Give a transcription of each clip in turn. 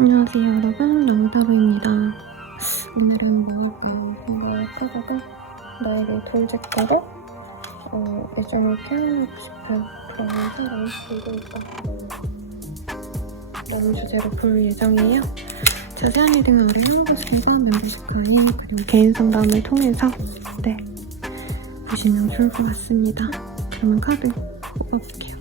안녕하세요 여러분, 너무다루입니다. 오늘은 뭐 할까 생각하다가 나에게 돌직구로 애정을 표현하고 싶은 그런 사람 보고 있다는 주제로 볼 예정이에요. 자세한 리딩은 아래 한국에서 멤버십 클린 그리고 개인 상담을 통해서 보시면 좋을 것 같습니다. 그러면 카드 뽑아볼게요.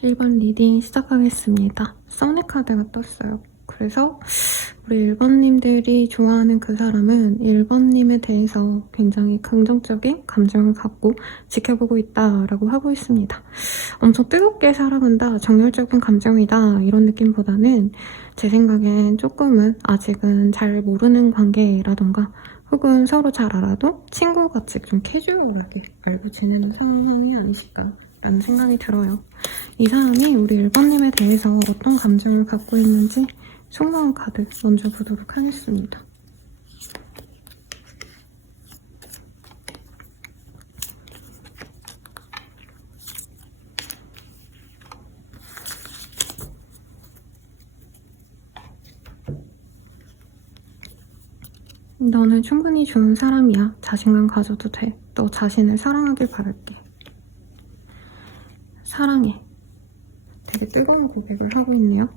(1번) 리딩 시작하겠습니다. 썸네 카드가 떴어요. 그래서 우리 1번님들이 좋아하는 그 사람은 1번님에 대해서 굉장히 긍정적인 감정을 갖고 지켜보고 있다라고 하고 있습니다. 엄청 뜨겁게 사랑한다, 정열적인 감정이다 이런 느낌보다는 제 생각엔 조금은 아직은 잘 모르는 관계라던가 혹은 서로 잘 알아도 친구같이 좀 캐주얼하게 알고 지내는 상황이 아니실까 라는 생각이 들어요. 이 사람이 우리 1번님에 대해서 어떤 감정을 갖고 있는지 속마음 카드 먼저 보도록 하겠습니다. 너는 충분히 좋은 사람이야. 자신감 가져도 돼. 너 자신을 사랑하길 바랄게. 사랑해. 되게 뜨거운 고백을 하고 있네요.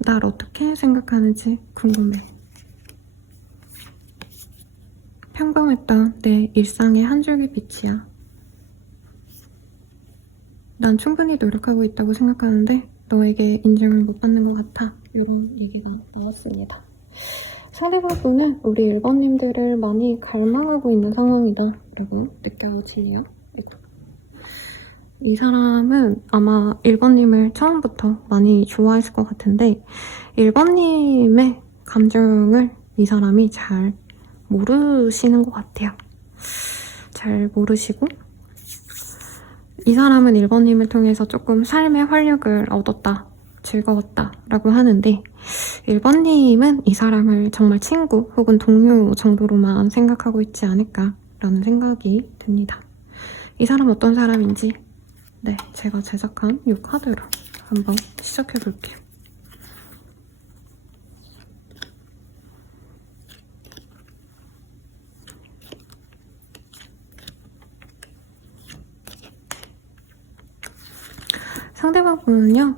날 어떻게 생각하는지 궁금해. 평범했던 내 일상의 한 줄기 빛이야. 난 충분히 노력하고 있다고 생각하는데 너에게 인정을 못 받는 것 같아. 이런 얘기가 나왔습니다. 상대방분은 우리 1번님들을 많이 갈망하고 있는 상황이다 라고 느껴지네요. 이 사람은 아마 1번님을 처음부터 많이 좋아했을 것 같은데 1번님의 감정을 이 사람이 잘 모르시는 것 같아요. 잘 모르시고 이 사람은 1번님을 통해서 조금 삶의 활력을 얻었다, 즐거웠다 라고 하는데 1번님은 이 사람을 정말 친구 혹은 동료 정도로만 생각하고 있지 않을까 라는 생각이 듭니다. 이 사람 어떤 사람인지 네, 제가 제작한 이 카드로 한번 시작해 볼게요. 상대방분은요,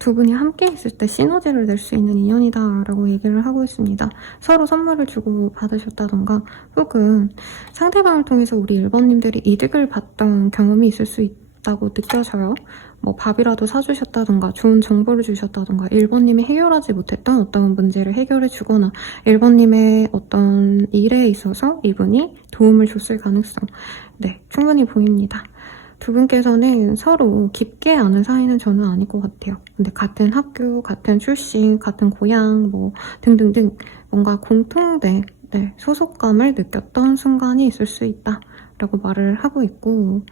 두 분이 함께 있을 때 시너지를 낼 수 있는 인연이다 라고 얘기를 하고 있습니다. 서로 선물을 주고 받으셨다던가 혹은 상대방을 통해서 우리 1번님들이 이득을 봤던 경험이 있을 수 있다고 느껴져요. 뭐 밥이라도 사주셨다던가 좋은 정보를 주셨다던가 1번님이 해결하지 못했던 어떤 문제를 해결해 주거나 1번님의 어떤 일에 있어서 이분이 도움을 줬을 가능성 네, 충분히 보입니다. 두 분께서는 서로 깊게 아는 사이는 저는 아닐 것 같아요. 근데 같은 학교, 같은 출신, 같은 고향, 뭐 등등등 뭔가 공통된 네, 소속감을 느꼈던 순간이 있을 수 있다 라고 말을 하고 있고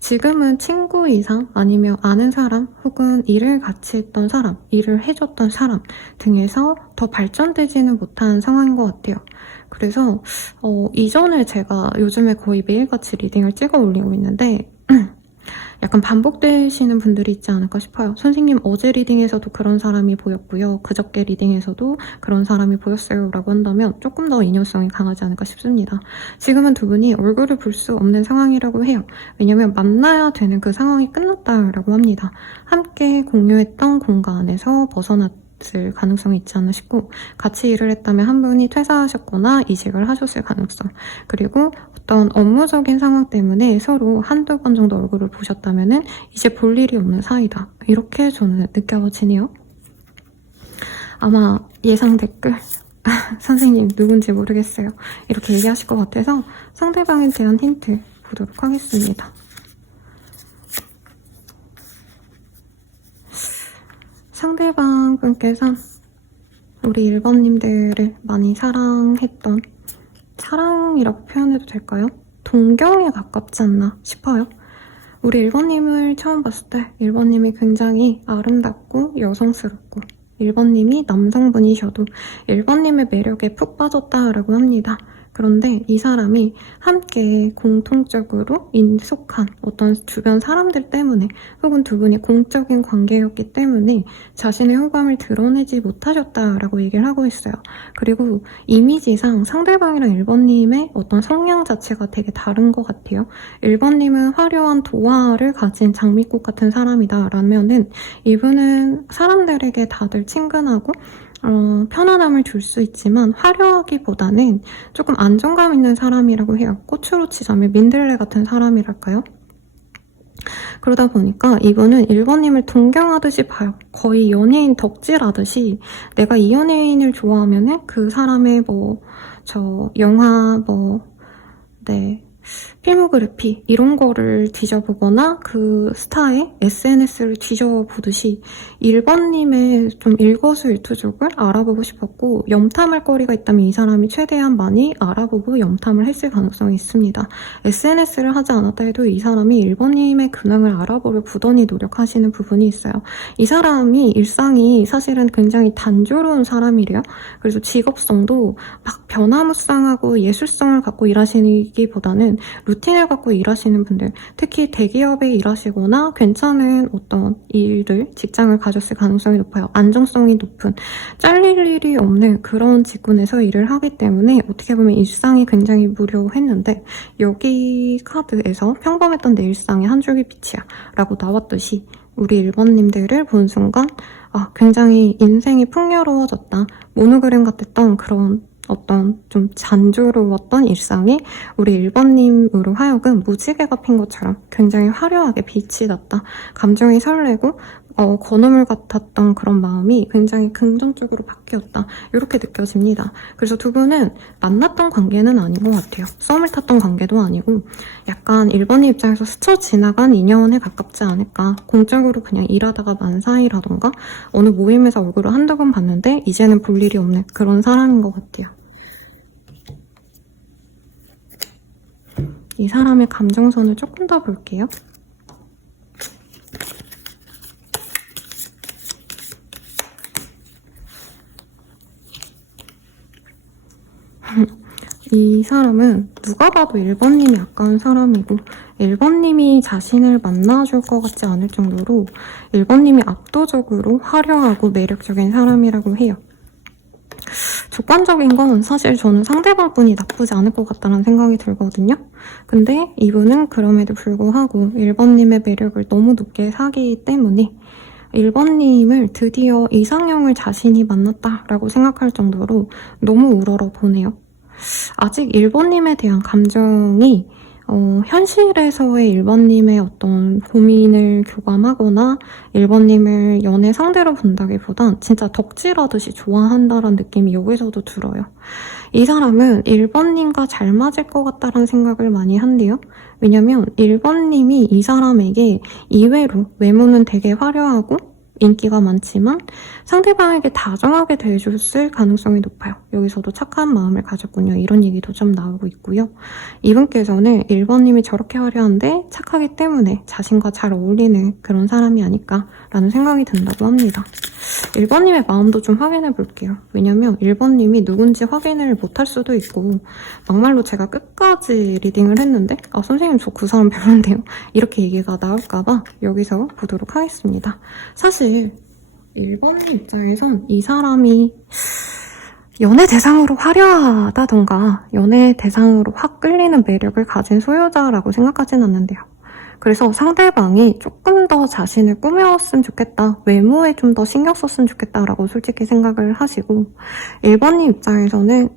지금은 친구 이상 아니면 아는 사람 혹은 일을 같이 했던 사람, 일을 해줬던 사람 등에서 더 발전되지는 못한 상황인 것 같아요. 그래서 이전에 제가 요즘에 거의 매일같이 리딩을 찍어 올리고 있는데 약간 반복되시는 분들이 있지 않을까 싶어요. 선생님 어제 리딩에서도 그런 사람이 보였고요. 그저께 리딩에서도 그런 사람이 보였어요 라고 한다면 조금 더 인연성이 강하지 않을까 싶습니다. 지금은 두 분이 얼굴을 볼 수 없는 상황이라고 해요. 왜냐면 만나야 되는 그 상황이 끝났다라고 합니다. 함께 공유했던 공간에서 벗어났을 가능성이 있지 않나 싶고 같이 일을 했다면 한 분이 퇴사하셨거나 이직을 하셨을 가능성 그리고 어떤 업무적인 상황 때문에 서로 한두 번 정도 얼굴을 보셨다면은 이제 볼 일이 없는 사이다. 이렇게 저는 느껴지네요. 아마 예상 댓글 선생님 누군지 모르겠어요. 이렇게 얘기하실 것 같아서 상대방에 대한 힌트 보도록 하겠습니다. 상대방 분께서 우리 1번님들을 많이 사랑했던 사랑이라고 표현해도 될까요? 동경에 가깝지 않나 싶어요. 우리 1번님을 처음 봤을 때 1번님이 굉장히 아름답고 여성스럽고 1번님이 남성분이셔도 1번님의 매력에 푹 빠졌다라고 합니다. 그런데 이 사람이 함께 공통적으로 인속한 어떤 주변 사람들 때문에 혹은 두 분이 공적인 관계였기 때문에 자신의 호감을 드러내지 못하셨다라고 얘기를 하고 있어요. 그리고 이미지상 상대방이랑 1번님의 어떤 성향 자체가 되게 다른 것 같아요. 1번님은 화려한 도화를 가진 장미꽃 같은 사람이다 라면은 이분은 사람들에게 다들 친근하고 편안함을 줄 수 있지만 화려하기보다는 조금 안정감 있는 사람이라고 해요. 꽃으로 치자면 민들레 같은 사람이랄까요? 그러다 보니까 이분은 1번님을 동경하듯이 봐요. 거의 연예인 덕질하듯이 내가 이 연예인을 좋아하면은 그 사람의 영화 필모그래피 이런 거를 뒤져보거나 그 스타의 SNS를 뒤져보듯이 1번님의 좀 일거수일투족을 알아보고 싶었고 염탐할 거리가 있다면 이 사람이 최대한 많이 알아보고 염탐을 했을 가능성이 있습니다. SNS를 하지 않았다 해도 이 사람이 1번님의 근황을 알아보려 부단히 노력하시는 부분이 있어요. 이 사람이 일상이 사실은 굉장히 단조로운 사람이래요. 그래서 직업성도 막 변화무쌍하고 예술성을 갖고 일하시기보다는 루틴을 갖고 일하시는 분들, 특히 대기업에 일하시거나 괜찮은 어떤 직장을 가졌을 가능성이 높아요. 안정성이 높은, 잘릴 일이 없는 그런 직군에서 일을 하기 때문에 어떻게 보면 일상이 굉장히 무료했는데 여기 카드에서 평범했던 내 일상이 한 줄기 빛이야 라고 나왔듯이 우리 1번님들을 본 순간 굉장히 인생이 풍요로워졌다. 모노그램 같았던 그런 어떤 좀 잔주르웠던 일상이 우리 1번님으로 하여금 무지개가 핀 것처럼 굉장히 화려하게 빛이 났다. 감정이 설레고 건어물 같았던 그런 마음이 굉장히 긍정적으로 바뀌었다. 이렇게 느껴집니다. 그래서 두 분은 만났던 관계는 아닌 것 같아요. 썸을 탔던 관계도 아니고 약간 1번님 입장에서 스쳐 지나간 인연에 가깝지 않을까. 공적으로 그냥 일하다가 만 사이라던가 어느 모임에서 얼굴을 한두 번 봤는데 이제는 볼 일이 없는 그런 사람인 것 같아요. 이 사람의 감정선을 조금 더 볼게요. 이 사람은 누가 봐도 1번님이 아까운 사람이고 1번님이 자신을 만나줄 것 같지 않을 정도로 1번님이 압도적으로 화려하고 매력적인 사람이라고 해요. 주관적인 건 사실 저는 상대방분이 나쁘지 않을 것 같다는 생각이 들거든요. 근데 이분은 그럼에도 불구하고 1번님의 매력을 너무 높게 사기 때문에 1번님을 드디어 이상형을 자신이 만났다라고 생각할 정도로 너무 우러러 보네요. 아직 1번님에 대한 감정이 현실에서의 1번님의 어떤 고민을 교감하거나 1번님을 연애 상대로 본다기보단 진짜 덕질하듯이 좋아한다는 느낌이 여기서도 들어요. 이 사람은 1번님과 잘 맞을 것 같다는 생각을 많이 한대요. 왜냐면 1번님이 이 사람에게 이외로 외모는 되게 화려하고 인기가 많지만 상대방에게 다정하게 대해줬을 가능성이 높아요. 여기서도 착한 마음을 가졌군요. 이런 얘기도 좀 나오고 있고요. 이분께서는 1번님이 저렇게 화려한데 착하기 때문에 자신과 잘 어울리는 그런 사람이 아닐까라는 생각이 든다고 합니다. 1번님의 마음도 좀 확인해 볼게요. 왜냐면 1번님이 누군지 확인을 못할 수도 있고 막말로 제가 끝까지 리딩을 했는데 선생님 저 그 사람 별론데요? 이렇게 얘기가 나올까봐 여기서 보도록 하겠습니다. 사실 1번님 입장에선 이 사람이 연애 대상으로 화려하다던가 연애 대상으로 확 끌리는 매력을 가진 소유자라고 생각하진 않는데요. 그래서 상대방이 조금 더 자신을 꾸며왔으면 좋겠다, 외모에 좀 더 신경 썼으면 좋겠다라고 솔직히 생각을 하시고 1번님 입장에서는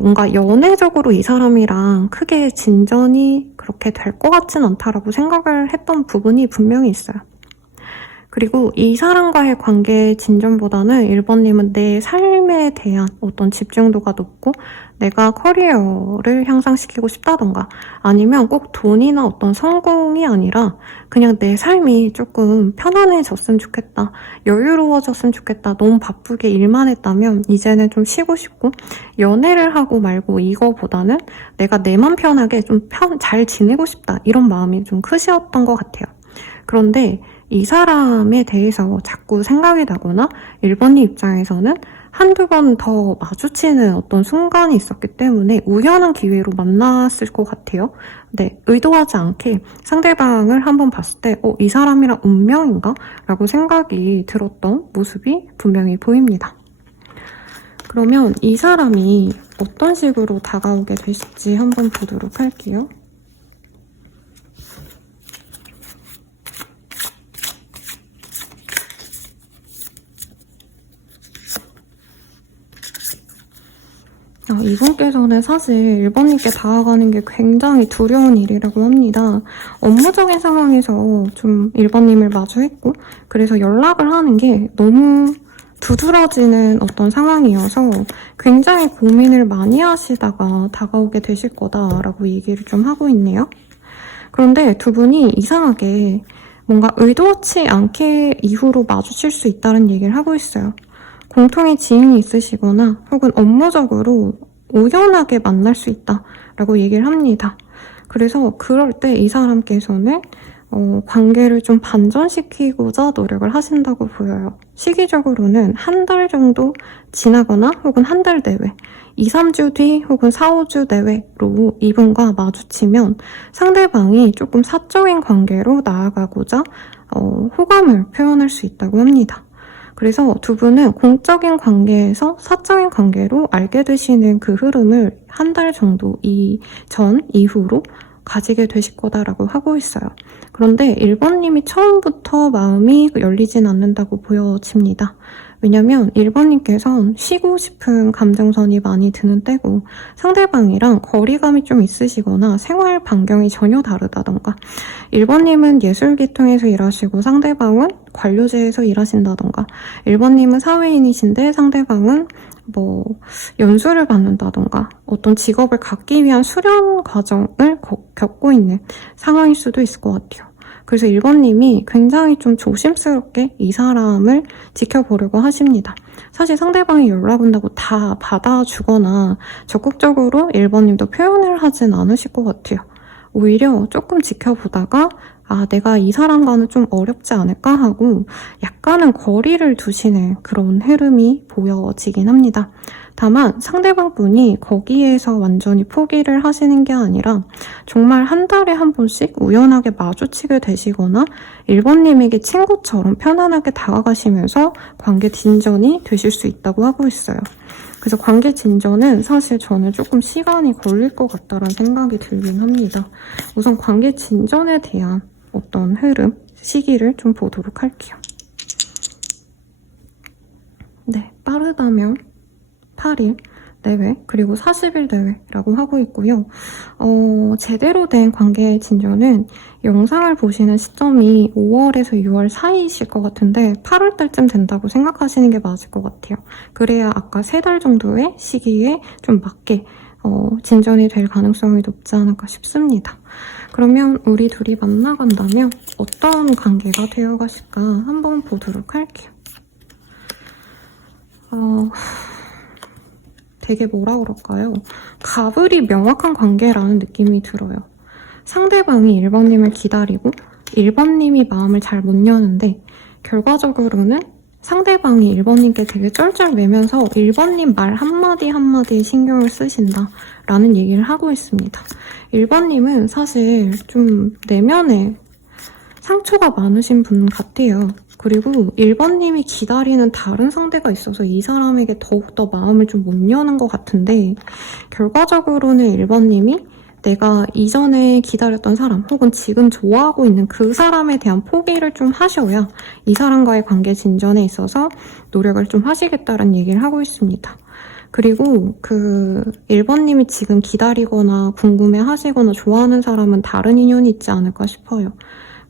뭔가 연애적으로 이 사람이랑 크게 진전이 그렇게 될 것 같진 않다라고 생각을 했던 부분이 분명히 있어요. 그리고 이 사람과의 관계 진전보다는 1번님은 내 삶에 대한 어떤 집중도가 높고 내가 커리어를 향상시키고 싶다던가 아니면 꼭 돈이나 어떤 성공이 아니라 그냥 내 삶이 조금 편안해졌으면 좋겠다, 여유로워졌으면 좋겠다, 너무 바쁘게 일만 했다면 이제는 좀 쉬고 싶고 연애를 하고 말고 이거보다는 내가 내 맘 편하게 좀 잘 지내고 싶다, 이런 마음이 좀 크셨던 것 같아요. 그런데 이 사람에 대해서 자꾸 생각이 나거나 1번님 입장에서는 한두 번 더 마주치는 어떤 순간이 있었기 때문에 우연한 기회로 만났을 것 같아요. 네, 의도하지 않게 상대방을 한번 봤을 때 이 사람이랑 운명인가? 라고 생각이 들었던 모습이 분명히 보입니다. 그러면 이 사람이 어떤 식으로 다가오게 되실지 한번 보도록 할게요. 이분께서는 사실 1번님께 다가가는 게 굉장히 두려운 일이라고 합니다. 업무적인 상황에서 좀 1번님을 마주했고 그래서 연락을 하는 게 너무 두드러지는 어떤 상황이어서 굉장히 고민을 많이 하시다가 다가오게 되실 거다라고 얘기를 좀 하고 있네요. 그런데 두 분이 이상하게 뭔가 의도치 않게 이후로 마주칠 수 있다는 얘기를 하고 있어요. 공통의 지인이 있으시거나 혹은 업무적으로 우연하게 만날 수 있다라고 얘기를 합니다. 그래서 그럴 때 이 사람께서는 관계를 좀 반전시키고자 노력을 하신다고 보여요. 시기적으로는 한 달 정도 지나거나 혹은 한 달 내외, 2, 3주 뒤 혹은 4, 5주 내외로 이분과 마주치면 상대방이 조금 사적인 관계로 나아가고자 호감을 표현할 수 있다고 합니다. 그래서 두 분은 공적인 관계에서 사적인 관계로 알게 되시는 그 흐름을 한 달 정도 이후로 가지게 되실 거다라고 하고 있어요. 그런데 1번님이 처음부터 마음이 열리진 않는다고 보여집니다. 왜냐면 1번님께선 쉬고 싶은 감정선이 많이 드는 때고 상대방이랑 거리감이 좀 있으시거나 생활 반경이 전혀 다르다던가 1번님은 예술계통에서 일하시고 상대방은 관료제에서 일하신다던가 1번님은 사회인이신데 상대방은 연수를 받는다던가 어떤 직업을 갖기 위한 수련 과정을 겪고 있는 상황일 수도 있을 것 같아요. 그래서 1번님이 굉장히 좀 조심스럽게 이 사람을 지켜보려고 하십니다. 사실 상대방이 연락 온다고 다 받아주거나 적극적으로 1번님도 표현을 하진 않으실 것 같아요. 오히려 조금 지켜보다가 내가 이 사람과는 좀 어렵지 않을까 하고 약간은 거리를 두시는 그런 흐름이 보여지긴 합니다. 다만 상대방분이 거기에서 완전히 포기를 하시는 게 아니라 정말 한 달에 한 번씩 우연하게 마주치게 되시거나 1번님에게 친구처럼 편안하게 다가가시면서 관계 진전이 되실 수 있다고 하고 있어요. 그래서 관계 진전은 사실 저는 조금 시간이 걸릴 것 같다라는 생각이 들긴 합니다. 우선 관계 진전에 대한 어떤 흐름, 시기를 좀 보도록 할게요. 네, 빠르다면 8일 내외, 그리고 40일 내외라고 하고 있고요. 제대로 된 관계 진전은 영상을 보시는 시점이 5월에서 6월 사이이실 것 같은데 8월 달쯤 된다고 생각하시는 게 맞을 것 같아요. 그래야 아까 3달 정도의 시기에 좀 맞게 진전이 될 가능성이 높지 않을까 싶습니다. 그러면 우리 둘이 만나간다면 어떤 관계가 되어가실까 한번 보도록 할게요. 되게 뭐라 그럴까요? 가불이 명확한 관계라는 느낌이 들어요. 상대방이 1번님을 기다리고 1번님이 마음을 잘 못 여는데 결과적으로는 상대방이 1번님께 되게 쩔쩔매면서 1번님 말 한마디 한마디에 신경을 쓰신다 라는 얘기를 하고 있습니다. 1번님은 사실 좀 내면에 상처가 많으신 분 같아요. 그리고 1번님이 기다리는 다른 상대가 있어서 이 사람에게 더욱더 마음을 좀 못 여는 것 같은데 결과적으로는 1번님이 내가 이전에 기다렸던 사람 혹은 지금 좋아하고 있는 그 사람에 대한 포기를 좀 하셔야 이 사람과의 관계 진전에 있어서 노력을 좀 하시겠다는 얘기를 하고 있습니다. 그리고 1번님이 지금 기다리거나 궁금해하시거나 좋아하는 사람은 다른 인연이 있지 않을까 싶어요.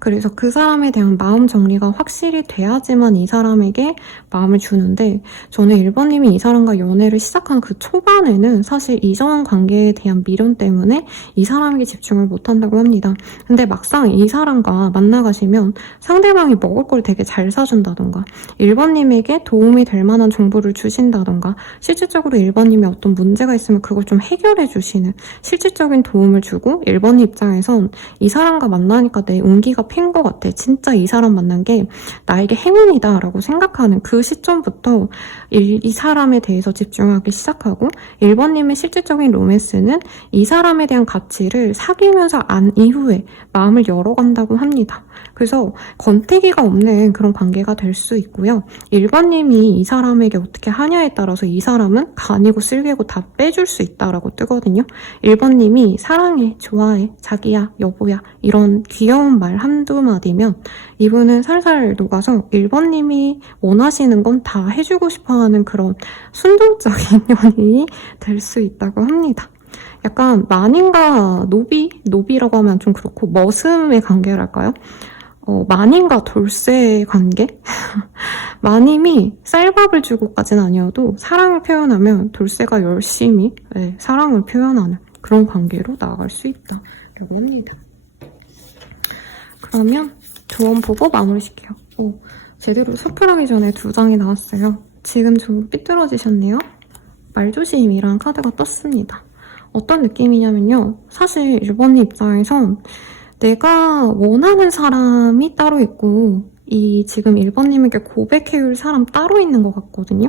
그래서 그 사람에 대한 마음 정리가 확실히 돼야지만 이 사람에게 마음을 주는데 저는 1번님이 이 사람과 연애를 시작한 그 초반에는 사실 이전 관계에 대한 미련 때문에 이 사람에게 집중을 못한다고 합니다. 근데 막상 이 사람과 만나가시면 상대방이 먹을 걸 되게 잘 사준다던가 1번님에게 도움이 될 만한 정보를 주신다던가 실질적으로 1번님이 어떤 문제가 있으면 그걸 좀 해결해 주시는 실질적인 도움을 주고 1번님 입장에선 이 사람과 만나니까 내 운기가 핀 것 같아. 진짜 이 사람 만난 게 나에게 행운이다 라고 생각하는 그 시점부터 이 사람에 대해서 집중하기 시작하고 1번님의 실질적인 로맨스는 이 사람에 대한 가치를 사귀면서 안 이후에 마음을 열어간다고 합니다. 그래서 권태기가 없는 그런 관계가 될 수 있고요. 1번님이 이 사람에게 어떻게 하냐에 따라서 이 사람은 간이고 쓸개고 다 빼줄 수 있다라고 뜨거든요. 1번님이 사랑해, 좋아해, 자기야, 여보야 이런 귀여운 말 한두 마디면 이분은 살살 녹아서 1번님이 원하시는 건 다 해주고 싶어하는 그런 순종적인 연인이 될 수 있다고 합니다. 약간 마님과 노비라고 하면 좀 그렇고 머슴의 관계랄까요? 마님과 돌쇠의 관계? 마님이 쌀밥을 주고까지는 아니어도 사랑을 표현하면 돌쇠가 열심히 사랑을 표현하는 그런 관계로 나아갈 수 있다라고 합니다. 그러면 조언 보고 마무리시켜요. 제대로 소풀하기 전에 2장이 나왔어요. 지금 좀 삐뚤어지셨네요. 말조심이라는 카드가 떴습니다. 어떤 느낌이냐면요. 사실 1번님 입장에선 내가 원하는 사람이 따로 있고 지금 1번님에게 고백해줄 사람 따로 있는 것 같거든요.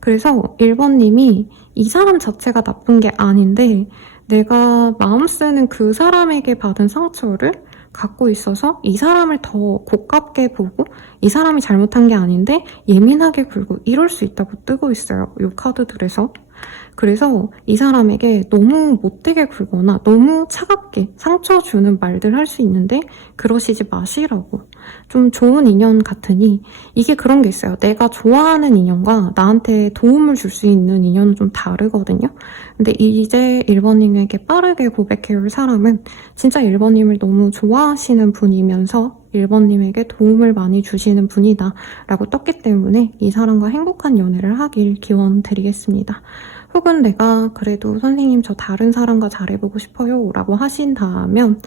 그래서 1번님이 이 사람 자체가 나쁜 게 아닌데 내가 마음 쓰는 그 사람에게 받은 상처를 갖고 있어서 이 사람을 더 고깝게 보고 이 사람이 잘못한 게 아닌데 예민하게 굴고 이럴 수 있다고 뜨고 있어요. 이 카드들에서. 그래서 이 사람에게 너무 못되게 굴거나 너무 차갑게 상처 주는 말들 할 수 있는데 그러시지 마시라고 좀 좋은 인연 같으니 이게 그런 게 있어요. 내가 좋아하는 인연과 나한테 도움을 줄 수 있는 인연은 좀 다르거든요. 근데 이제 1번님에게 빠르게 고백해올 사람은 진짜 1번님을 너무 좋아하시는 분이면서 1번님에게 도움을 많이 주시는 분이다 라고 떴기 때문에 이 사람과 행복한 연애를 하길 기원 드리겠습니다. 혹은 내가 그래도 선생님 저 다른 사람과 잘해보고 싶어요 라고 하신다면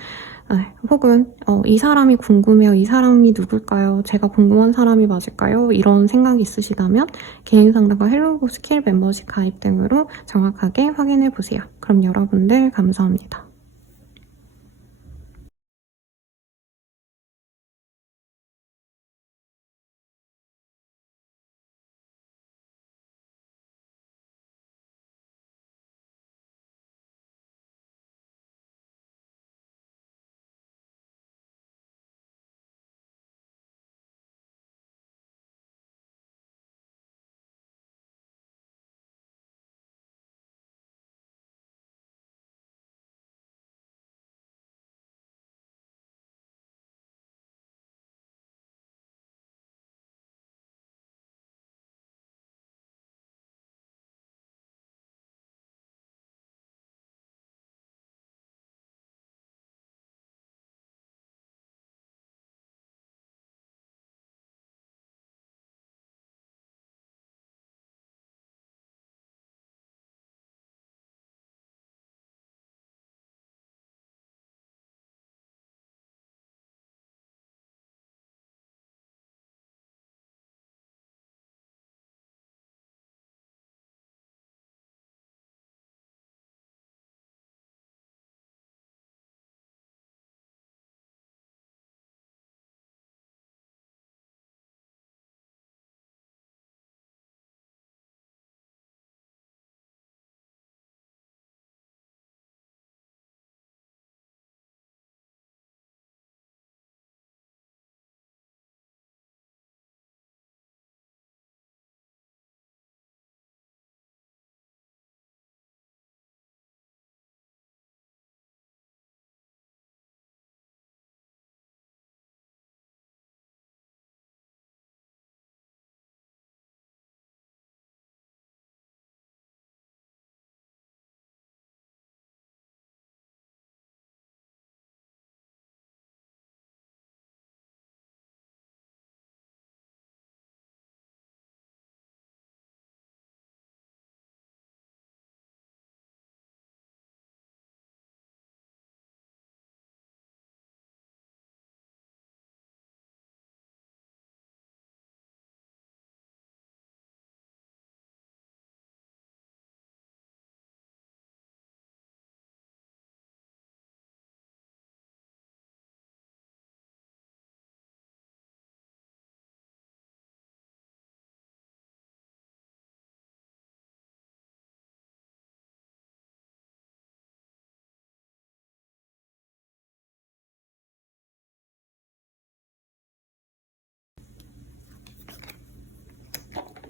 혹은 이 사람이 궁금해요. 이 사람이 누굴까요? 제가 궁금한 사람이 맞을까요? 이런 생각이 있으시다면 개인 상담과 헬로우 스킬 멤버십 가입 등으로 정확하게 확인해보세요. 그럼 여러분들 감사합니다.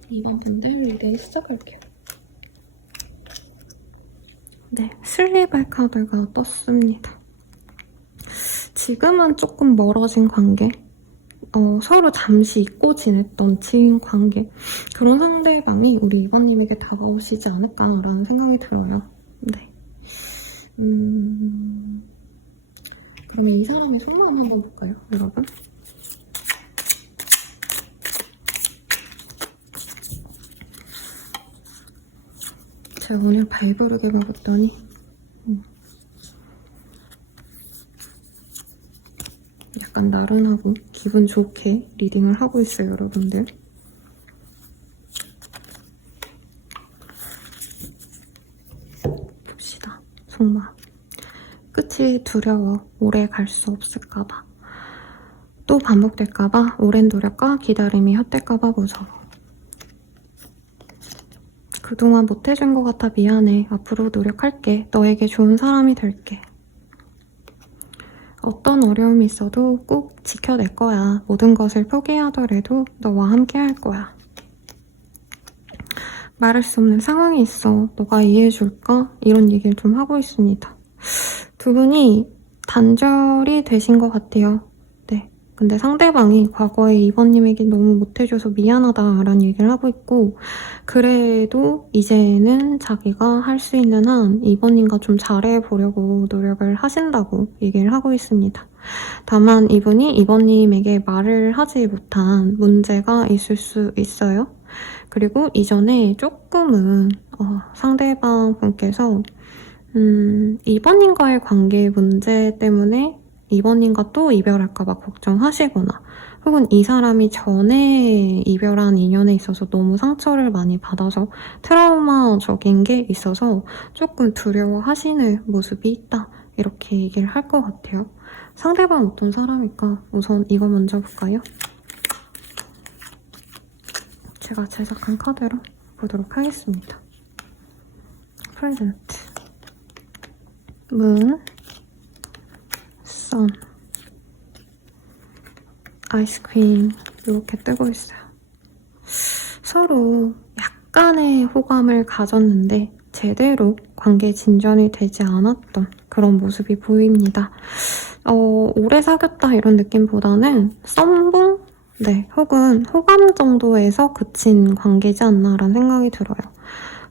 이번 분들 리레이 시작할게요. 네, 슬리발 카드가 떴습니다. 지금은 조금 멀어진 관계, 서로 잠시 잊고 지냈던 지인 관계, 그런 상대방이 우리 2번님에게 다가오시지 않을까라는 생각이 들어요. 네. 그러면 이 사람의 속마음 한번 볼까요, 여러분? 제가 오늘 발부르게 먹었더니 약간 나른하고 기분 좋게 리딩을 하고 있어요, 여러분들. 봅시다. 속마음. 끝이 두려워. 오래 갈 수 없을까봐. 또 반복될까봐. 오랜 노력과 기다림이 헛될까봐 무서워. 그동안 못해준 것 같아 미안해. 앞으로 노력할게. 너에게 좋은 사람이 될게. 어떤 어려움이 있어도 꼭 지켜낼 거야. 모든 것을 포기하더라도 너와 함께 할 거야. 말할 수 없는 상황이 있어. 너가 이해해줄까? 이런 얘기를 좀 하고 있습니다. 두 분이 단절이 되신 것 같아요. 네. 근데 상대방이 과거에 2번님에게 너무 못해줘서 미안하다라는 얘기를 하고 있고, 그래도 이제는 자기가 할 수 있는 한 2번님과 좀 잘해보려고 노력을 하신다고 얘기를 하고 있습니다. 다만 이분이 2번님에게 말을 하지 못한 문제가 있을 수 있어요. 그리고 이전에 조금은 상대방 분께서 2번님과의 관계 문제 때문에 2번님과 또 이별할까봐 걱정하시거나, 혹은 이 사람이 전에 이별한 인연에 있어서 너무 상처를 많이 받아서 트라우마적인 게 있어서 조금 두려워하시는 모습이 있다, 이렇게 얘기를 할 것 같아요. 상대방 어떤 사람일까? 우선 이거 먼저 볼까요? 제가 제작한 카드로 보도록 하겠습니다. 프레젠트, 문, 선, 아이스크림 이렇게 뜨고 있어요. 서로 약간의 호감을 가졌는데 제대로 관계 진전이 되지 않았던 그런 모습이 보입니다. 오래 사귀었다 이런 느낌보다는 썸붕? 네, 혹은 호감 정도에서 그친 관계지 않나라는 생각이 들어요.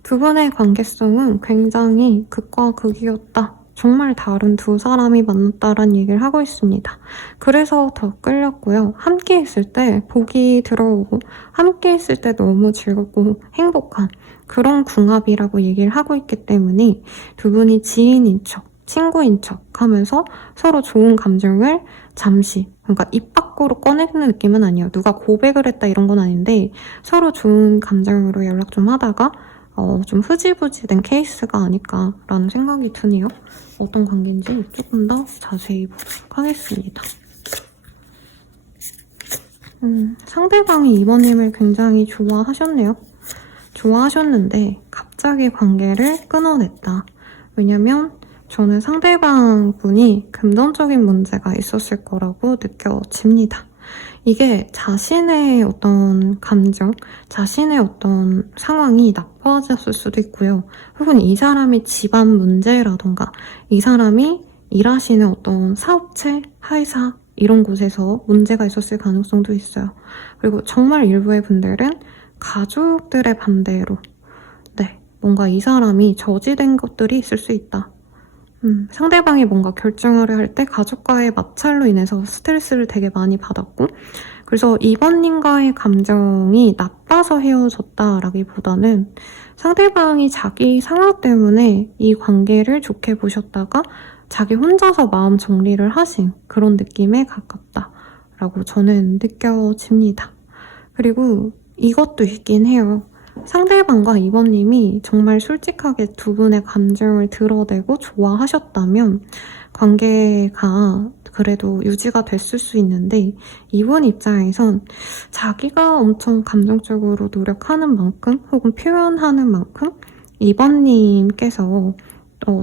두 분의 관계성은 굉장히 극과 극이었다. 정말 다른 두 사람이 만났다라는 얘기를 하고 있습니다. 그래서 더 끌렸고요. 함께 있을 때 복이 들어오고 함께 있을 때 너무 즐겁고 행복한 그런 궁합이라고 얘기를 하고 있기 때문에 두 분이 지인인 척, 친구인 척 하면서 서로 좋은 감정을 잠시, 그러니까 입 밖으로 꺼내는 느낌은 아니에요. 누가 고백을 했다 이런 건 아닌데 서로 좋은 감정으로 연락 좀 하다가 좀 흐지부지 된 케이스가 아닐까라는 생각이 드네요. 어떤 관계인지 조금 더 자세히 보도록 하겠습니다. 상대방이 2번님을 굉장히 좋아하셨네요. 좋아하셨는데 갑자기 관계를 끊어냈다. 왜냐면 저는 상대방 분이 금전적인 문제가 있었을 거라고 느껴집니다. 이게 자신의 어떤 감정, 자신의 어떤 상황이 나빠졌을 수도 있고요. 혹은 이 사람의 집안 문제라던가 이 사람이 일하시는 어떤 사업체, 회사 이런 곳에서 문제가 있었을 가능성도 있어요. 그리고 정말 일부의 분들은 가족들의 반대로 뭔가 이 사람이 저지된 것들이 있을 수 있다. 상대방이 뭔가 결정을 할 때 가족과의 마찰로 인해서 스트레스를 되게 많이 받았고, 그래서 2번님과의 감정이 나빠서 헤어졌다라기보다는 상대방이 자기 상황 때문에 이 관계를 좋게 보셨다가 자기 혼자서 마음 정리를 하신 그런 느낌에 가깝다라고 저는 느껴집니다. 그리고 이것도 있긴 해요. 상대방과 2번님이 정말 솔직하게 두 분의 감정을 드러내고 좋아하셨다면 관계가 그래도 유지가 됐을 수 있는데, 이분 입장에선 자기가 엄청 감정적으로 노력하는 만큼 혹은 표현하는 만큼 2번님께서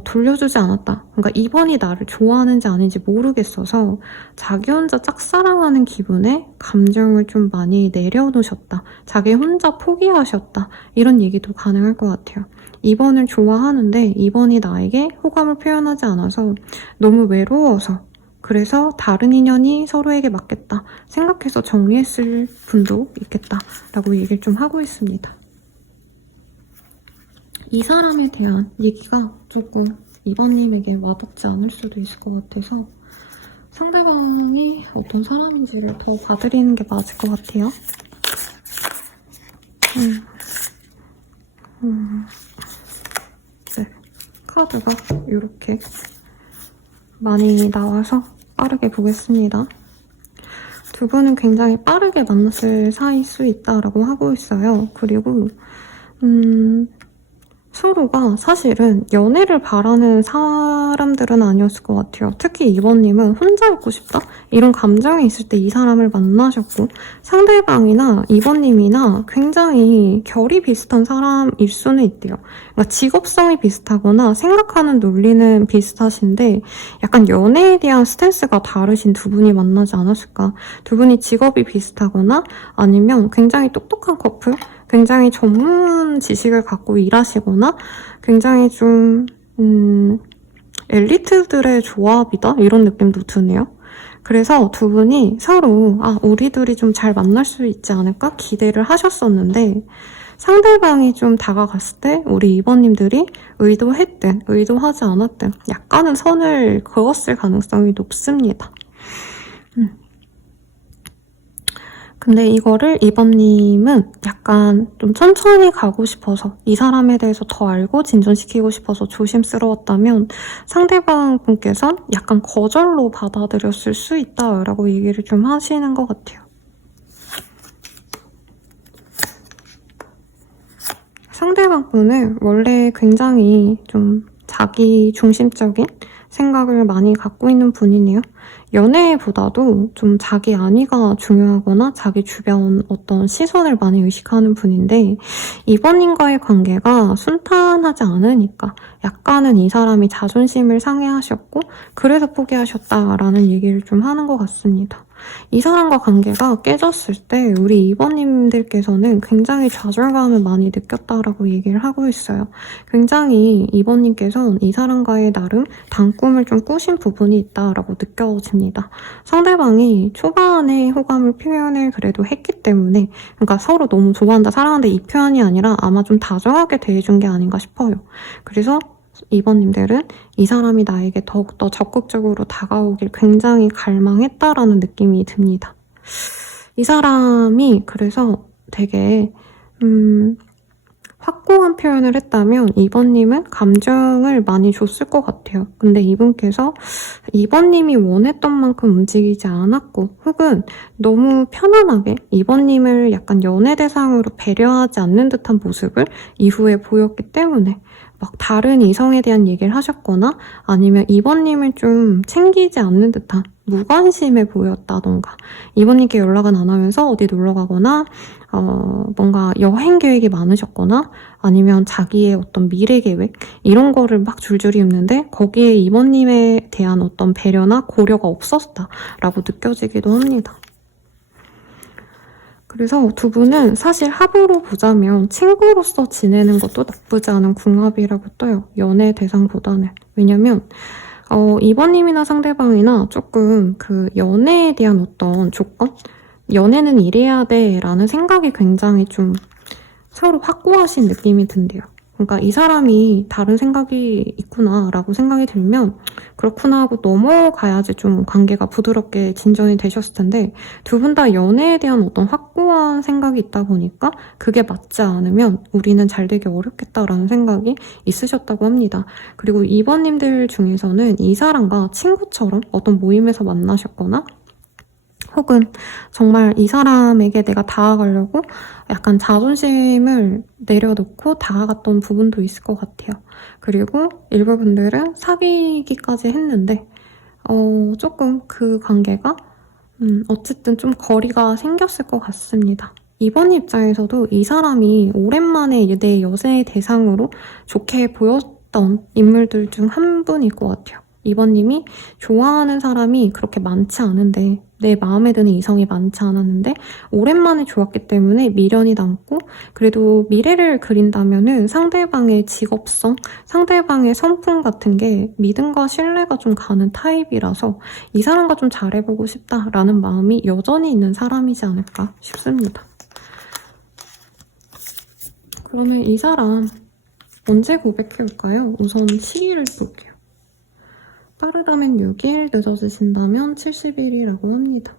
돌려주지 않았다. 그러니까 2번이 나를 좋아하는지 아닌지 모르겠어서 자기 혼자 짝사랑하는 기분에 감정을 좀 많이 내려놓으셨다. 자기 혼자 포기하셨다. 이런 얘기도 가능할 것 같아요. 2번을 좋아하는데 2번이 나에게 호감을 표현하지 않아서 너무 외로워서, 그래서 다른 인연이 서로에게 맞겠다 생각해서 정리했을 분도 있겠다라고 얘기를 좀 하고 있습니다. 이 사람에 대한 얘기가 조금 2번님에게 와닿지 않을 수도 있을 것 같아서 상대방이 어떤 사람인지를 더 봐드리는 게 맞을 것 같아요. 네, 카드가 이렇게 많이 나와서 빠르게 보겠습니다. 두 분은 굉장히 빠르게 만났을 사이일 수 있다라고 하고 있어요. 그리고 서로가 사실은 연애를 바라는 사람들은 아니었을 것 같아요. 특히 2번님은 혼자 있고 싶다? 이런 감정이 있을 때 이 사람을 만나셨고, 상대방이나 2번님이나 굉장히 결이 비슷한 사람일 수는 있대요. 그러니까 직업성이 비슷하거나 생각하는 논리는 비슷하신데 약간 연애에 대한 스탠스가 다르신 두 분이 만나지 않았을까. 두 분이 직업이 비슷하거나 아니면 굉장히 똑똑한 커플? 굉장히 전문 지식을 갖고 일하시거나 굉장히 좀 엘리트들의 조합이다? 이런 느낌도 드네요. 그래서 두 분이 서로 우리 둘이 좀 잘 만날 수 있지 않을까 기대를 하셨었는데 상대방이 좀 다가갔을 때 우리 2번님들이 의도했든 의도하지 않았든 약간은 선을 그었을 가능성이 높습니다. 근데 이거를 2번님은 약간 좀 천천히 가고 싶어서 이 사람에 대해서 더 알고 진전시키고 싶어서 조심스러웠다면 상대방 분께선 약간 거절로 받아들였을 수 있다라고 얘기를 좀 하시는 것 같아요. 상대방 분은 원래 굉장히 좀 자기 중심적인 생각을 많이 갖고 있는 분이네요. 연애보다도 좀 자기 안위가 중요하거나 자기 주변 어떤 시선을 많이 의식하는 분인데 이번님과의 관계가 순탄하지 않으니까 약간은 이 사람이 자존심을 상해하셨고 그래서 포기하셨다라는 얘기를 좀 하는 것 같습니다. 이 사람과 관계가 깨졌을 때 우리 2번님들께서는 굉장히 좌절감을 많이 느꼈다라고 얘기를 하고 있어요. 굉장히 2번님께서는 이 사람과의 나름 단꿈을 좀 꾸신 부분이 있다라고 느껴집니다. 상대방이 초반에 호감을 표현을 그래도 했기 때문에 그러니까 서로 너무 좋아한다, 사랑한다 이 표현이 아니라 아마 좀 다정하게 대해준 게 아닌가 싶어요. 그래서 2번님들은 이 사람이 나에게 더욱더 적극적으로 다가오길 굉장히 갈망했다라는 느낌이 듭니다. 이 사람이 그래서 되게 확고한 표현을 했다면 2번님은 감정을 많이 줬을 것 같아요. 근데 이분께서 2번님이 원했던 만큼 움직이지 않았고 혹은 너무 편안하게 2번님을 약간 연애 대상으로 배려하지 않는 듯한 모습을 이후에 보였기 때문에 막 다른 이성에 대한 얘기를 하셨거나 아니면 2번님을 좀 챙기지 않는 듯한 무관심해 보였다던가 2번님께 연락은 안 하면서 어디 놀러 가거나 뭔가 여행 계획이 많으셨거나 아니면 자기의 어떤 미래 계획 이런 거를 막 줄줄이 읊는데 거기에 2번님에 대한 어떤 배려나 고려가 없었다라고 느껴지기도 합니다. 그래서 두 분은 사실 합으로 보자면 친구로서 지내는 것도 나쁘지 않은 궁합이라고 떠요. 연애 대상보다는. 왜냐면 2번님이나 상대방이나 조금 그 연애에 대한 어떤 조건? 연애는 이래야 돼 라는 생각이 굉장히 좀 서로 확고하신 느낌이 든대요. 그러니까 이 사람이 다른 생각이 있구나 라고 생각이 들면 그렇구나 하고 넘어가야지 좀 관계가 부드럽게 진전이 되셨을 텐데 두 분 다 연애에 대한 어떤 확고한 생각이 있다 보니까 그게 맞지 않으면 우리는 잘 되기 어렵겠다라는 생각이 있으셨다고 합니다. 그리고 2번님들 중에서는 이 사람과 친구처럼 어떤 모임에서 만나셨거나 혹은 정말 이 사람에게 내가 다가가려고 약간 자존심을 내려놓고 다가갔던 부분도 있을 것 같아요. 그리고 일부 분들은 사귀기까지 했는데 조금 그 관계가 어쨌든 좀 거리가 생겼을 것 같습니다. 이번 입장에서도 이 사람이 오랜만에 내 여세의 대상으로 좋게 보였던 인물들 중 한 분일 것 같아요. 2번님이 좋아하는 사람이 그렇게 많지 않은데 내 마음에 드는 이성이 많지 않았는데 오랜만에 좋았기 때문에 미련이 남고 그래도 미래를 그린다면은 상대방의 직업성, 상대방의 성품 같은 게 믿음과 신뢰가 좀 가는 타입이라서 이 사람과 좀 잘해보고 싶다라는 마음이 여전히 있는 사람이지 않을까 싶습니다. 그러면 이 사람 언제 고백해올까요? 우선 시기를 볼게요. 빠르다면 6일, 늦어지신다면 70일이라고 합니다.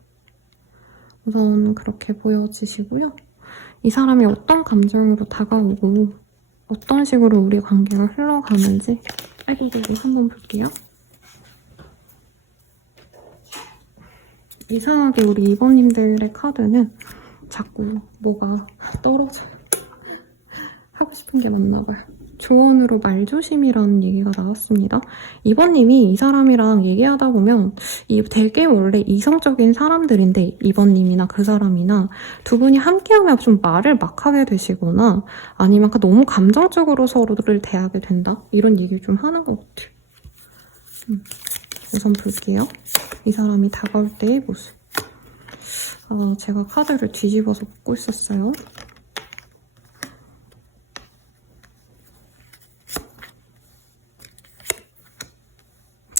우선 그렇게 보여지시고요. 이 사람이 어떤 감정으로 다가오고 어떤 식으로 우리 관계가 흘러가는지 아이고 한번 볼게요. 이상하게 우리 2번님들의 카드는 자꾸 뭐가 떨어져요. 하고 싶은 게 맞나 봐요. 조언으로 말조심이라는 얘기가 나왔습니다. 2번님이 이 사람이랑 얘기하다 보면 되게 원래 이성적인 사람들인데 2번님이나 그 사람이나 두 분이 함께하면 좀 말을 막 하게 되시거나 아니면 너무 감정적으로 서로를 대하게 된다? 이런 얘기를 좀 하는 것 같아요. 우선 볼게요. 이 사람이 다가올 때의 모습. 제가 카드를 뒤집어서 뽑고 있었어요.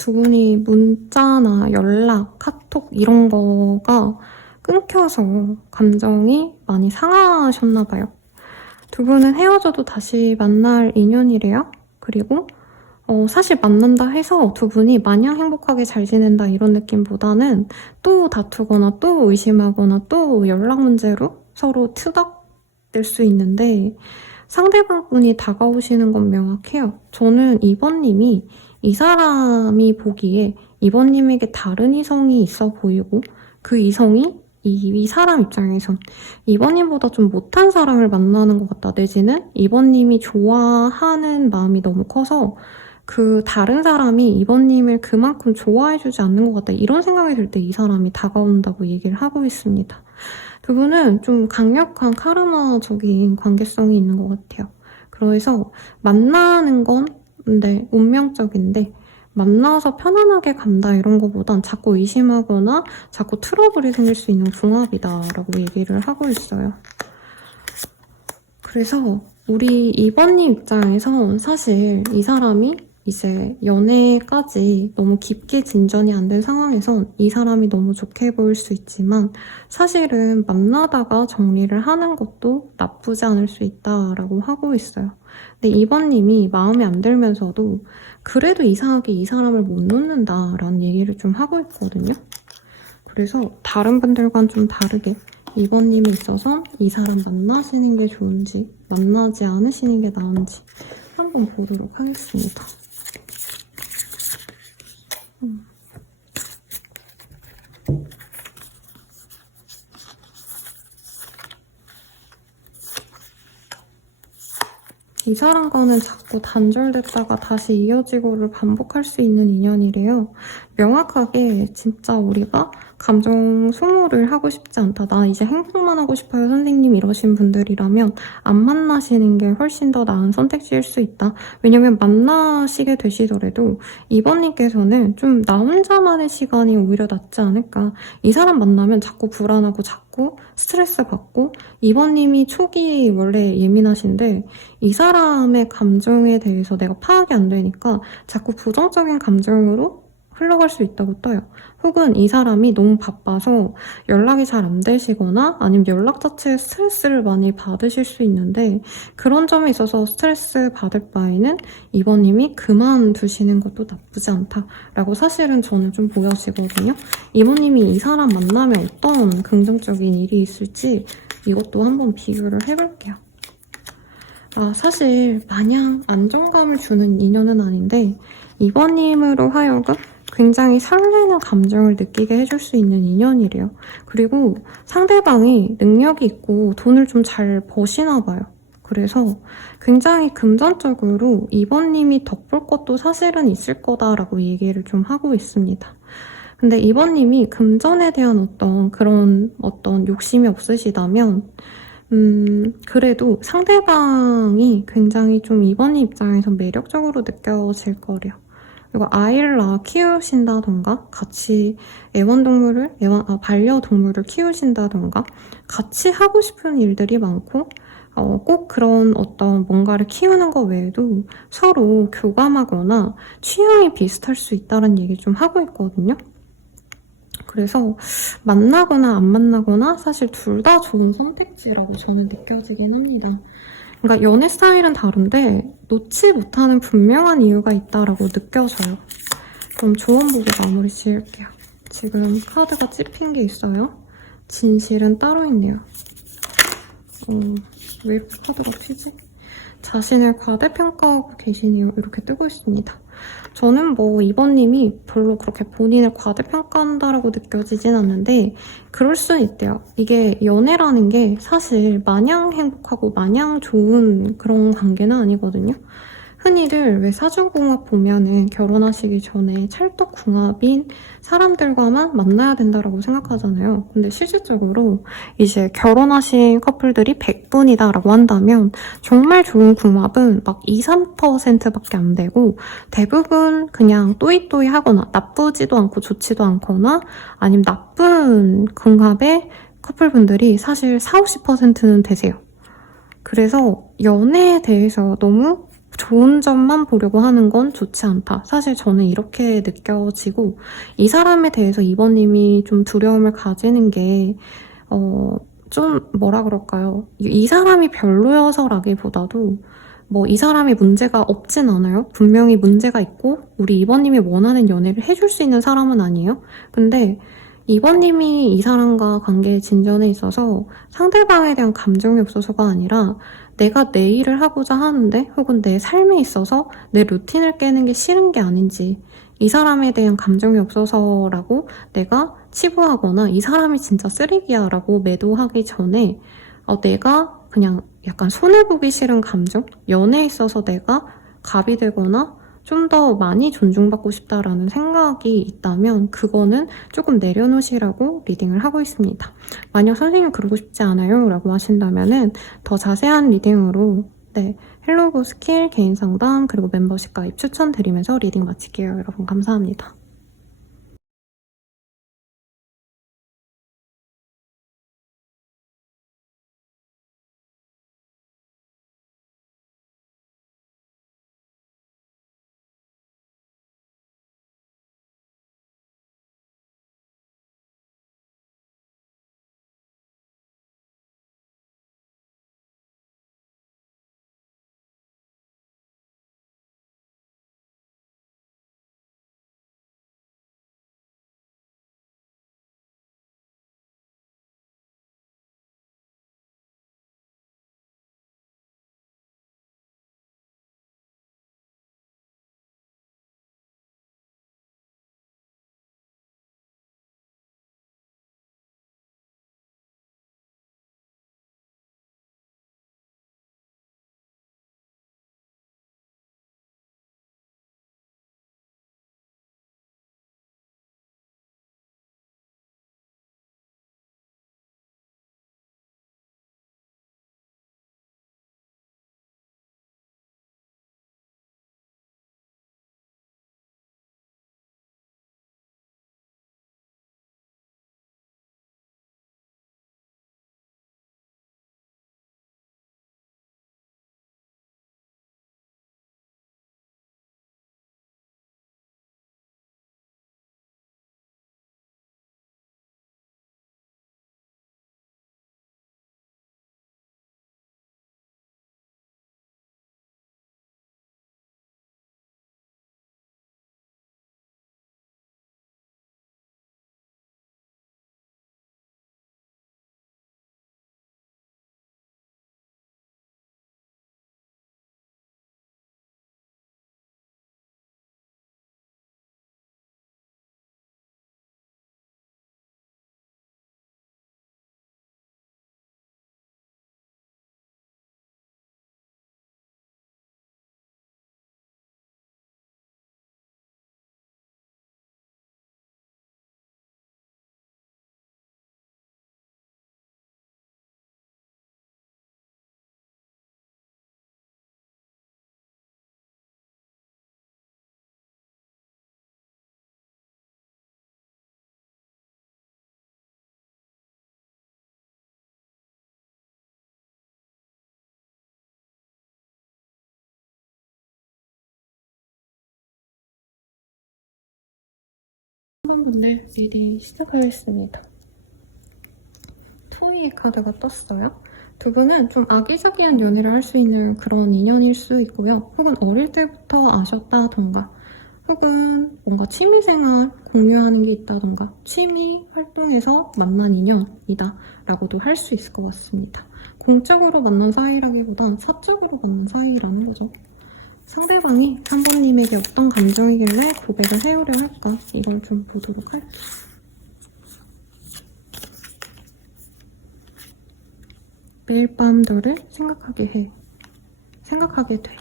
두 분이 문자나 연락, 카톡 이런 거가 끊겨서 감정이 많이 상하셨나 봐요. 두 분은 헤어져도 다시 만날 인연이래요. 그리고 사실 만난다 해서 두 분이 마냥 행복하게 잘 지낸다 이런 느낌보다는 또 다투거나 또 의심하거나 또 연락 문제로 서로 투닥될 수 있는데 상대방분이 다가오시는 건 명확해요. 저는 2번님이 이 사람이 보기에 2번님에게 다른 이성이 있어 보이고 그 이성이 이 사람 입장에선 2번님보다 좀 못한 사람을 만나는 것 같다. 내지는 2번님이 좋아하는 마음이 너무 커서 그 다른 사람이 2번님을 그만큼 좋아해주지 않는 것 같다. 이런 생각이 들 때 이 사람이 다가온다고 얘기를 하고 있습니다. 두 분은 좀 강력한 카르마적인 관계성이 있는 것 같아요. 그래서 만나는 건 근데 운명적인데 만나서 편안하게 간다 이런 거보단 자꾸 의심하거나 자꾸 트러블이 생길 수 있는 궁합이다라고 얘기를 하고 있어요. 그래서 우리 2번님 입장에선 사실 이 사람이 이제 연애까지 너무 깊게 진전이 안 된 상황에선 이 사람이 너무 좋게 보일 수 있지만 사실은 만나다가 정리를 하는 것도 나쁘지 않을 수 있다라고 하고 있어요. 근데 2번님이 마음에 안 들면서도 그래도 이상하게 이 사람을 못 놓는다라는 얘기를 좀 하고 있거든요. 그래서 다른 분들과는 좀 다르게 2번님에 있어서 이 사람 만나시는 게 좋은지 만나지 않으시는 게 나은지 한번 보도록 하겠습니다. 이 사람과는 자꾸 단절됐다가 다시 이어지고를 반복할 수 있는 인연이래요. 명확하게 진짜 우리가 감정 소모를 하고 싶지 않다. 나 이제 행복만 하고 싶어요 선생님 이러신 분들이라면 안 만나시는 게 훨씬 더 나은 선택지일 수 있다. 왜냐면 만나시게 되시더라도 2번님께서는 좀 나 혼자만의 시간이 오히려 낫지 않을까. 이 사람 만나면 자꾸 불안하고 자꾸 스트레스 받고 2번님이 초기 원래 예민하신데 이 사람의 감정에 대해서 내가 파악이 안 되니까 자꾸 부정적인 감정으로 흘러갈 수 있다고 떠요. 혹은 이 사람이 너무 바빠서 연락이 잘 안 되시거나 아니면 연락 자체에 스트레스를 많이 받으실 수 있는데 그런 점에 있어서 스트레스 받을 바에는 2번님이 그만두시는 것도 나쁘지 않다라고 사실은 저는 좀 보여지거든요. 2번님이 이 사람 만나면 어떤 긍정적인 일이 있을지 이것도 한번 비교를 해볼게요. 사실 마냥 안정감을 주는 인연은 아닌데 2번님으로 하여금 굉장히 설레는 감정을 느끼게 해줄 수 있는 인연이래요. 그리고 상대방이 능력이 있고 돈을 좀 잘 버시나 봐요. 그래서 굉장히 금전적으로 2번님이 덕볼 것도 사실은 있을 거다라고 얘기를 좀 하고 있습니다. 근데 2번님이 금전에 대한 어떤 욕심이 없으시다면 그래도 상대방이 굉장히 좀 2번님 입장에서 매력적으로 느껴질 거래요. 그리고 아이를 키우신다던가 같이 반려동물을 키우신다던가 같이 하고 싶은 일들이 많고 꼭 그런 뭔가를 키우는 것 외에도 서로 교감하거나 취향이 비슷할 수 있다는 얘기 좀 하고 있거든요. 그래서 만나거나 안 만나거나 사실 둘 다 좋은 선택지라고 저는 느껴지긴 합니다. 그러니까 연애 스타일은 다른데 놓지 못하는 분명한 이유가 있다라고 느껴져요. 그럼 조언 보고 마무리 지을게요. 지금 카드가 찝힌 게 있어요. 진실은 따로 있네요. 왜 이렇게 카드가 튀지? 자신을 과대평가하고 계시네요. 이렇게 뜨고 있습니다. 저는 2번님이 별로 그렇게 본인을 과대평가한다라고 느껴지진 않는데 그럴 수는 있대요. 이게 연애라는 게 사실 마냥 행복하고 마냥 좋은 그런 관계는 아니거든요. 흔히들 왜 사주궁합 보면은 결혼하시기 전에 찰떡궁합인 사람들과만 만나야 된다라고 생각하잖아요. 근데 실질적으로 이제 결혼하신 커플들이 100분이다라고 한다면 정말 좋은 궁합은 막 2, 3%밖에 안 되고 대부분 그냥 또이또이 하거나 나쁘지도 않고 좋지도 않거나 아니면 나쁜 궁합의 커플분들이 사실 4, 50%는 되세요. 그래서 연애에 대해서 너무 좋은 점만 보려고 하는 건 좋지 않다. 사실 저는 이렇게 느껴지고, 이 사람에 대해서 2번님이 좀 두려움을 가지는 게 좀 뭐라 그럴까요? 이 사람이 별로여서라기보다도 뭐 이 사람이 문제가 없진 않아요. 분명히 문제가 있고 우리 2번님이 원하는 연애를 해줄 수 있는 사람은 아니에요. 근데 2번님이 이 사람과 관계 진전에 있어서 상대방에 대한 감정이 없어서가 아니라 내가 내 일을 하고자 하는데 혹은 내 삶에 있어서 내 루틴을 깨는 게 싫은 게 아닌지, 이 사람에 대한 감정이 없어서라고 내가 치부하거나 이 사람이 진짜 쓰레기야 라고 매도하기 전에 내가 그냥 약간 손해보기 싫은 감정? 연애에 있어서 내가 갑이 되거나 좀 더 많이 존중받고 싶다라는 생각이 있다면 그거는 조금 내려놓으시라고 리딩을 하고 있습니다. 만약 선생님 그러고 싶지 않아요 라고 하신다면은 더 자세한 리딩으로 헬로고 스킬 개인 상담 그리고 멤버십 가입 추천드리면서 리딩 마칠게요. 여러분 감사합니다. 오늘 리딩 시작하겠습니다. 토이의 카드가 떴어요. 두 분은 좀 아기자기한 연애를 할 수 있는 그런 인연일 수 있고요. 혹은 어릴 때부터 아셨다던가 혹은 뭔가 취미생활 공유하는 게 있다던가 취미 활동에서 만난 인연이다 라고도 할 수 있을 것 같습니다. 공적으로 만난 사이라기보단 사적으로 만난 사이라는 거죠. 상대방이 3번님에게 어떤 감정이길래 고백을 해오려 할까? 이걸 좀 보도록 할게요. 매일 밤 너를 생각하게 돼.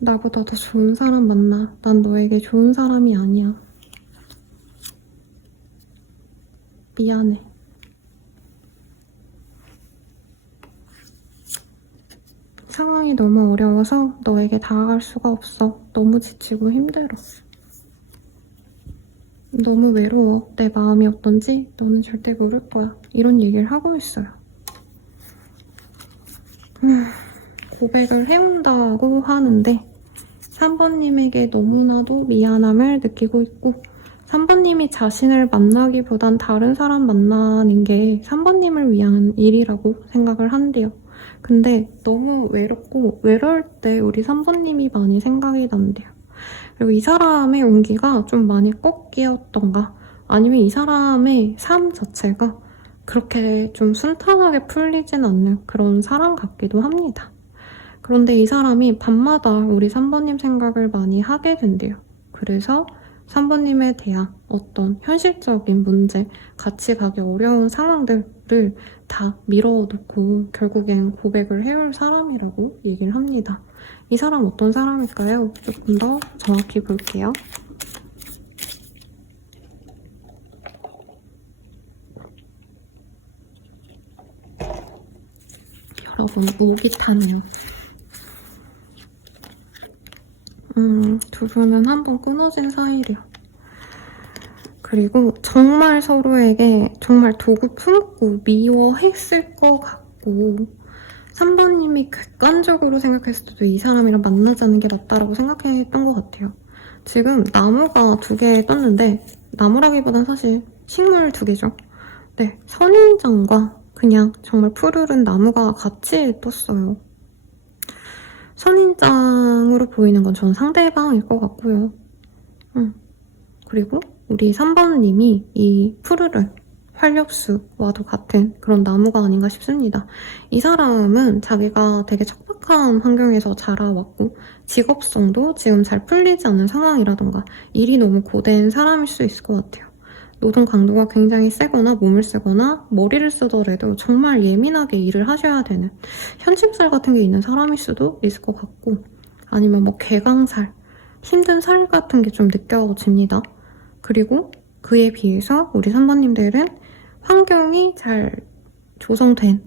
나보다 더 좋은 사람 만나. 난 너에게 좋은 사람이 아니야. 미안해. 상황이 너무 어려워서 너에게 다가갈 수가 없어. 너무 지치고 힘들어. 너무 외로워. 내 마음이 어떤지 너는 절대 모를 거야. 이런 얘기를 하고 있어요. 고백을 해온다고 하는데 3번님에게 너무나도 미안함을 느끼고 있고 3번님이 자신을 만나기보단 다른 사람 만나는 게 3번님을 위한 일이라고 생각을 한대요. 근데 너무 외롭고 외로울 때 우리 3번님이 많이 생각이 난대요. 그리고 이 사람의 온기가 좀 많이 꺾이었던가 아니면 이 사람의 삶 자체가 그렇게 좀 순탄하게 풀리진 않는 그런 사람 같기도 합니다. 그런데 이 사람이 밤마다 우리 3번님 생각을 많이 하게 된대요. 그래서 3번님에 대한 어떤 현실적인 문제, 같이 가기 어려운 상황들을 다 밀어놓고 결국엔 고백을 해올 사람이라고 얘기를 합니다. 이 사람 어떤 사람일까요? 조금 더 정확히 볼게요. 여러분, 목이 타네요. 두 분은 한번 끊어진 사이래요. 그리고 정말 서로에게 정말 도구 품고 미워했을 것 같고 3번님이 객관적으로 생각했을 때도 이 사람이랑 만나자는 게 맞다라고 생각했던 것 같아요. 지금 나무가 2개 떴는데 나무라기보단 사실 식물 2개죠. 네, 선인장과 그냥 정말 푸르른 나무가 같이 떴어요. 선인장으로 보이는 건 저는 상대방일 것 같고요. 그리고 우리 3번님이 이 푸르른 활력수와도 같은 그런 나무가 아닌가 싶습니다. 이 사람은 자기가 되게 척박한 환경에서 자라왔고 직업성도 지금 잘 풀리지 않는 상황이라던가 일이 너무 고된 사람일 수 있을 것 같아요. 노동 강도가 굉장히 세거나 몸을 쓰거나 머리를 쓰더라도 정말 예민하게 일을 하셔야 되는 현침살 같은 게 있는 사람일 수도 있을 것 같고 아니면 뭐 개강살, 힘든 살 같은 게 좀 느껴집니다. 그리고 그에 비해서 우리 3번님들은 환경이 잘 조성된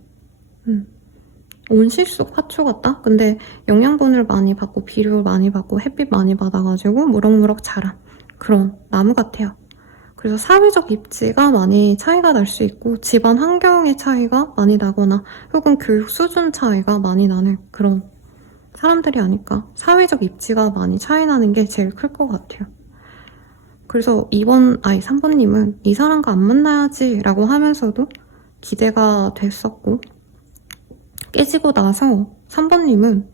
온실 속 화초 같다? 근데 영양분을 많이 받고 비료를 많이 받고 햇빛 많이 받아가지고 무럭무럭 자란 그런 나무 같아요. 그래서 사회적 입지가 많이 차이가 날 수 있고 집안 환경의 차이가 많이 나거나 혹은 교육 수준 차이가 많이 나는 그런 사람들이 아닐까. 사회적 입지가 많이 차이 나는 게 제일 클 것 같아요. 그래서 3번님은 이 사람과 안 만나야지 라고 하면서도 기대가 됐었고 깨지고 나서 3번님은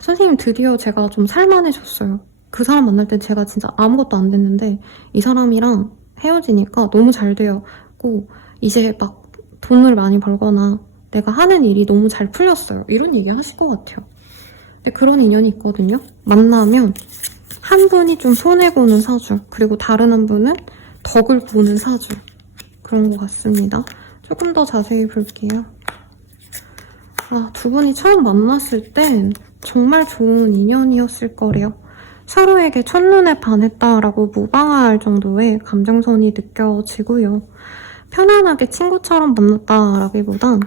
선생님 드디어 제가 좀 살만해졌어요. 그 사람 만날 때 제가 진짜 아무것도 안 됐는데 이 사람이랑 헤어지니까 너무 잘 되었고 이제 막 돈을 많이 벌거나 내가 하는 일이 너무 잘 풀렸어요. 이런 얘기 하실 것 같아요. 근데 그런 인연이 있거든요. 만나면 한 분이 좀 손해보는 사주 그리고 다른 한 분은 덕을 보는 사주 그런 것 같습니다. 조금 더 자세히 볼게요. 두 분이 처음 만났을 땐 정말 좋은 인연이었을 거래요. 서로에게 첫눈에 반했다라고 무방할 정도의 감정선이 느껴지고요. 편안하게 친구처럼 만났다라기보단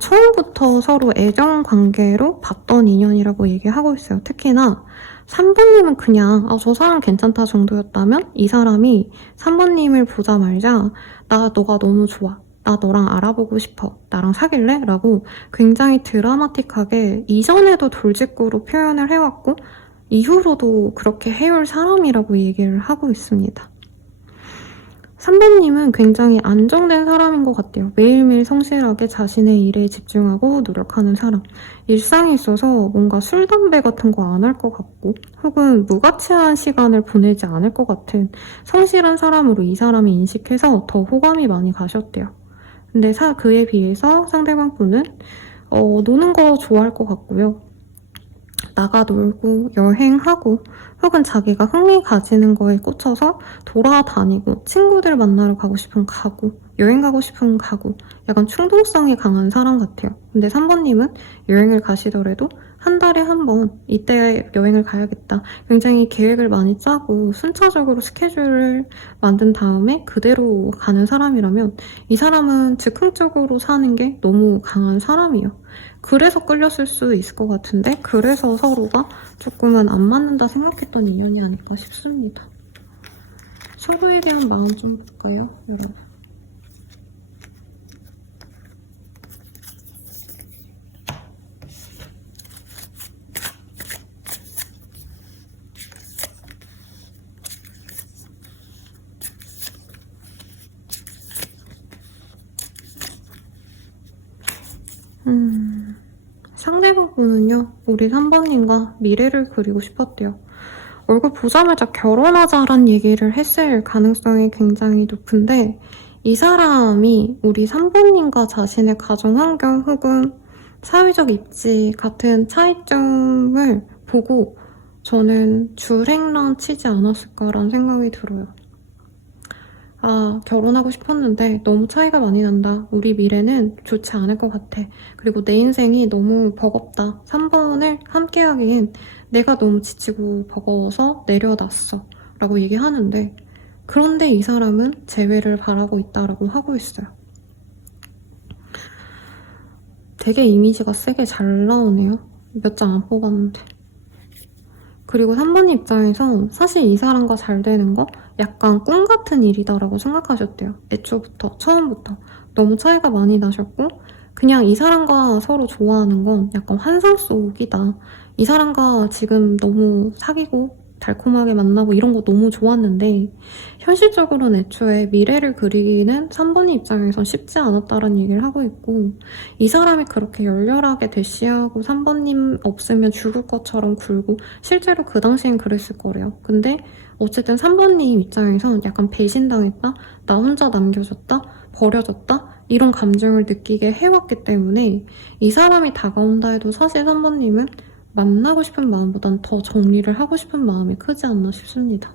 처음부터 서로 애정 관계로 봤던 인연이라고 얘기하고 있어요. 특히나 3번님은 그냥 저 사람 괜찮다 정도였다면 이 사람이 3번님을 보자마자 나 너가 너무 좋아. 나 너랑 알아보고 싶어. 나랑 사귈래? 라고 굉장히 드라마틱하게 이전에도 돌직구로 표현을 해왔고 이후로도 그렇게 해올 사람이라고 얘기를 하고 있습니다. 3번님은 굉장히 안정된 사람인 것 같아요. 매일매일 성실하게 자신의 일에 집중하고 노력하는 사람. 일상에 있어서 뭔가 술, 담배 같은 거 안 할 것 같고 혹은 무가치한 시간을 보내지 않을 것 같은 성실한 사람으로 이 사람이 인식해서 더 호감이 많이 가셨대요. 근데 그에 비해서 상대방 분은 노는 거 좋아할 것 같고요. 나가 놀고 여행하고 혹은 자기가 흥미 가지는 거에 꽂혀서 돌아다니고 친구들 만나러 가고 싶으면 가고 여행 가고 싶으면 가고 약간 충동성이 강한 사람 같아요. 근데 3번님은 여행을 가시더라도 한 달에 한 번 이때 여행을 가야겠다. 굉장히 계획을 많이 짜고 순차적으로 스케줄을 만든 다음에 그대로 가는 사람이라면 이 사람은 즉흥적으로 사는 게 너무 강한 사람이에요. 그래서 끌렸을 수 있을 것 같은데 그래서 서로가 조금은 안 맞는다 생각했던 인연이 아닐까 싶습니다. 서로에 대한 마음 좀 볼까요, 여러분? 상대방분은요, 우리 3번님과 미래를 그리고 싶었대요. 얼굴 보자마자 결혼하자란 얘기를 했을 가능성이 굉장히 높은데, 이 사람이 우리 3번님과 자신의 가정 환경 혹은 사회적 입지 같은 차이점을 보고 저는 줄행랑 치지 않았을까라는 생각이 들어요. 아, 결혼하고 싶었는데 너무 차이가 많이 난다. 우리 미래는 좋지 않을 것 같아. 그리고 내 인생이 너무 버겁다. 3번을 함께하기엔 내가 너무 지치고 버거워서 내려놨어. 라고 얘기하는데, 그런데 이 사람은 재회를 바라고 있다라고 하고 있어요. 되게 이미지가 세게 잘 나오네요. 몇 장 안 뽑았는데. 그리고 3번 입장에서 사실 이 사람과 잘 되는 거 약간 꿈 같은 일이다라고 생각하셨대요. 애초부터, 처음부터. 너무 차이가 많이 나셨고, 그냥 이 사람과 서로 좋아하는 건 약간 환상 속이다. 이 사람과 지금 너무 사귀고 달콤하게 만나고 이런 거 너무 좋았는데, 현실적으로는 애초에 미래를 그리기는 3번 입장에선 쉽지 않았다라는 얘기를 하고 있고, 이 사람이 그렇게 열렬하게 대시하고 3번님 없으면 죽을 것처럼 굴고, 실제로 그 당시엔 그랬을 거래요. 근데 어쨌든 3번님 입장에선 약간 배신당했다, 나 혼자 남겨졌다, 버려졌다, 이런 감정을 느끼게 해왔기 때문에 이 사람이 다가온다 해도 사실 3번님은 만나고 싶은 마음보단 더 정리를 하고 싶은 마음이 크지 않나 싶습니다.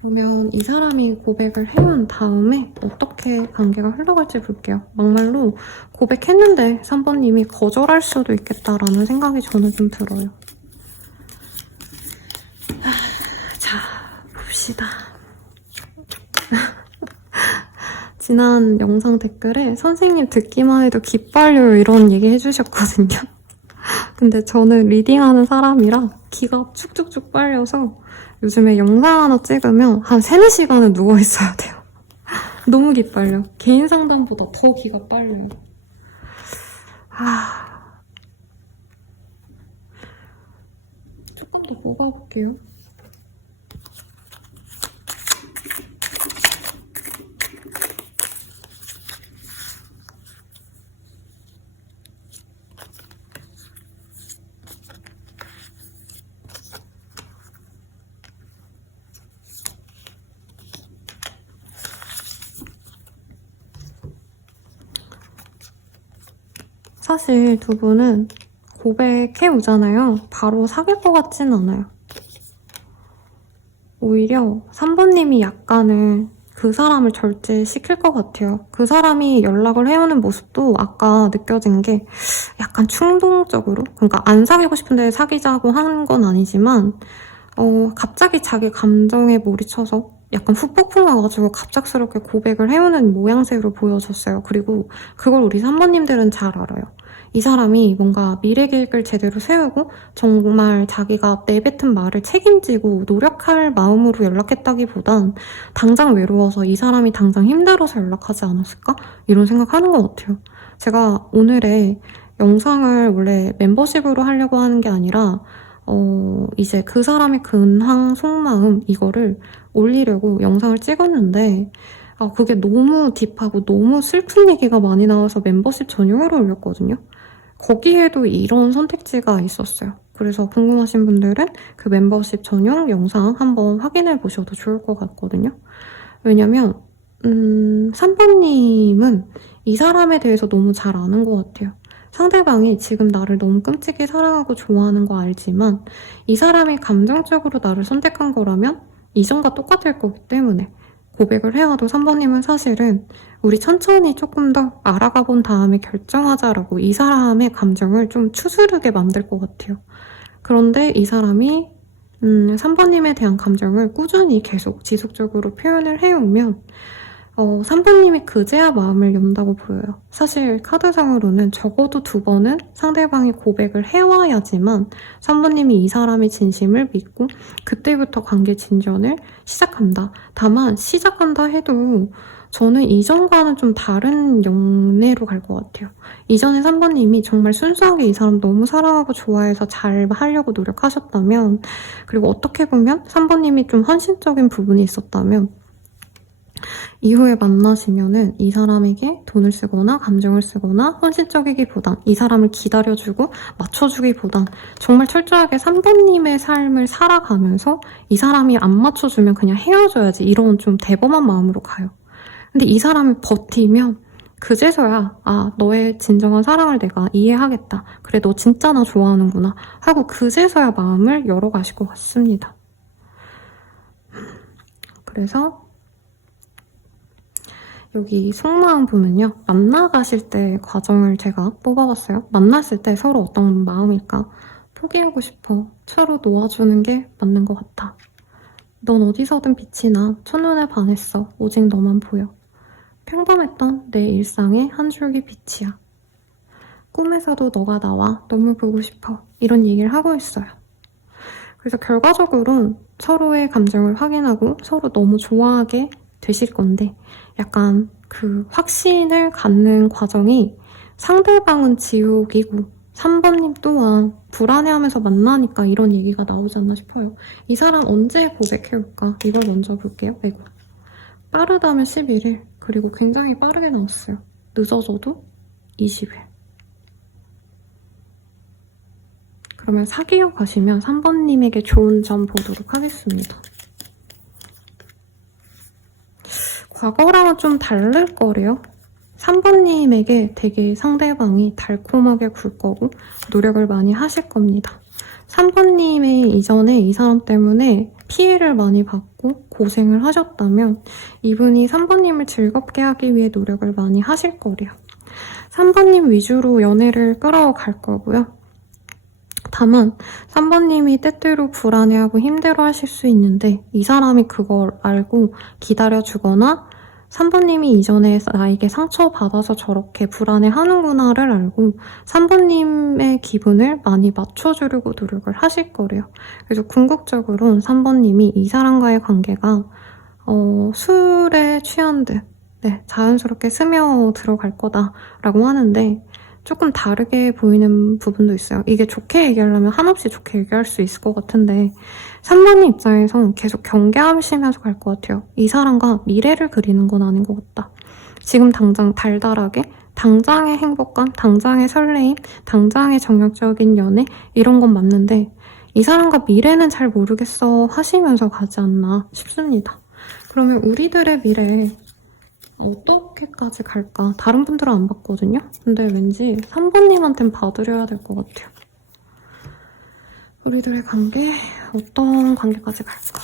그러면 이 사람이 고백을 해온 다음에 어떻게 관계가 흘러갈지 볼게요. 막말로 고백했는데 3번님이 거절할 수도 있겠다라는 생각이 저는 좀 들어요. 자, 봅시다. 지난 영상 댓글에 선생님 듣기만 해도 기빨려요 이런 얘기 해주셨거든요. 근데 저는 리딩하는 사람이라 기가 축축축 빨려서 요즘에 영상 하나 찍으면 한 3, 4시간은 누워있어야 돼요. 너무 기빨려. 개인 상담보다 더 기가 빨려요. 조금 더 뽑아볼게요. 사실 두 분은 고백해오잖아요. 바로 사귈 것 같진 않아요. 오히려 3번님이 약간은 그 사람을 절제시킬 것 같아요. 그 사람이 연락을 해오는 모습도 아까 느껴진 게 약간 충동적으로, 그러니까 안 사귀고 싶은데 사귀자고 하는 건 아니지만 갑자기 자기 감정에 몰입쳐서 약간 훅 폭풍 와가지고 갑작스럽게 고백을 해오는 모양새로 보여졌어요. 그리고 그걸 우리 3번님들은 잘 알아요. 이 사람이 뭔가 미래 계획을 제대로 세우고 정말 자기가 내뱉은 말을 책임지고 노력할 마음으로 연락했다기보단 당장 외로워서 이 사람이 당장 힘들어서 연락하지 않았을까? 이런 생각하는 것 같아요. 제가 오늘의 영상을 원래 멤버십으로 하려고 하는 게 아니라 이제 그 사람의 근황, 속마음 이거를 올리려고 영상을 찍었는데 그게 너무 딥하고 너무 슬픈 얘기가 많이 나와서 멤버십 전용으로 올렸거든요. 거기에도 이런 선택지가 있었어요. 그래서 궁금하신 분들은 그 멤버십 전용 영상 한번 확인해 보셔도 좋을 것 같거든요. 왜냐면 3번님은 이 사람에 대해서 너무 잘 아는 것 같아요. 상대방이 지금 나를 너무 끔찍이 사랑하고 좋아하는 거 알지만 이 사람이 감정적으로 나를 선택한 거라면 이전과 똑같을 거기 때문에 고백을 해와도 3번님은 사실은 우리 천천히 조금 더 알아가 본 다음에 결정하자라고 이 사람의 감정을 좀 추스르게 만들 것 같아요. 그런데 이 사람이 3번님에 대한 감정을 꾸준히 계속 지속적으로 표현을 해오면 3번님이 그제야 마음을 연다고 보여요. 사실 카드상으로는 적어도 2번은 상대방이 고백을 해와야지만 3번님이 이 사람의 진심을 믿고 그때부터 관계 진전을 시작한다. 다만 시작한다 해도 저는 이전과는 좀 다른 영내로 갈 것 같아요. 이전에 3번님이 정말 순수하게 이 사람 너무 사랑하고 좋아해서 잘 하려고 노력하셨다면, 그리고 어떻게 보면 3번님이 좀 헌신적인 부분이 있었다면 이후에 만나시면은 이 사람에게 돈을 쓰거나 감정을 쓰거나 헌신적이기보단 이 사람을 기다려주고 맞춰주기보단 정말 철저하게 3번님의 삶을 살아가면서 이 사람이 안 맞춰주면 그냥 헤어져야지 이런 좀 대범한 마음으로 가요. 근데 이 사람이 버티면 그제서야 아 너의 진정한 사랑을 내가 이해하겠다. 그래 너 진짜 나 좋아하는구나 하고 그제서야 마음을 열어가실 것 같습니다. 그래서 여기 속마음 보면요. 만나가실 때 과정을 제가 뽑아봤어요. 만났을 때 서로 어떤 마음일까? 포기하고 싶어. 서로 놓아주는 게 맞는 것 같아. 넌 어디서든 빛이 나. 첫눈에 반했어. 오직 너만 보여. 평범했던 내 일상의 한 줄기 빛이야. 꿈에서도 너가 나와. 너무 보고 싶어. 이런 얘기를 하고 있어요. 그래서 결과적으로는 서로의 감정을 확인하고 서로 너무 좋아하게 되실 건데 약간 그 확신을 갖는 과정이 상대방은 지옥이고 3번님 또한 불안해하면서 만나니까 이런 얘기가 나오지 않나 싶어요. 이 사람 언제 고백해올까? 이걸 먼저 볼게요. 아이고. 빠르다면 11일 그리고 굉장히 빠르게 나왔어요. 늦어져도 20일. 그러면 사귀어 가시면 3번님에게 좋은 점 보도록 하겠습니다. 과거랑은 좀 다를 거래요. 3번님에게 되게 상대방이 달콤하게 굴 거고 노력을 많이 하실 겁니다. 3번님의 이전에 이 사람 때문에 피해를 많이 받고 고생을 하셨다면 이분이 3번님을 즐겁게 하기 위해 노력을 많이 하실 거래요. 3번님 위주로 연애를 끌어갈 거고요. 다만 3번님이 때때로 불안해하고 힘들어하실 수 있는데 이 사람이 그걸 알고 기다려주거나 3번님이 이전에 나에게 상처받아서 저렇게 불안해하는구나를 알고 3번님의 기분을 많이 맞춰주려고 노력을 하실 거래요. 그래서 궁극적으로는 3번님이 이 사람과의 관계가 술에 취한 듯 자연스럽게 스며들어갈 거다라고 하는데 조금 다르게 보이는 부분도 있어요. 이게 좋게 얘기하려면 한없이 좋게 얘기할 수 있을 것 같은데 3번님 입장에선 계속 경계하시면서 갈 것 같아요. 이 사람과 미래를 그리는 건 아닌 것 같다. 지금 당장 달달하게 당장의 행복감, 당장의 설레임, 당장의 정열적인 연애 이런 건 맞는데 이 사람과 미래는 잘 모르겠어 하시면서 가지 않나 싶습니다. 그러면 우리들의 미래 어떻게까지 갈까? 다른 분들은 안 봤거든요? 근데 왠지 3번님한텐 봐드려야 될 것 같아요. 우리들의 관계, 어떤 관계까지 갈까?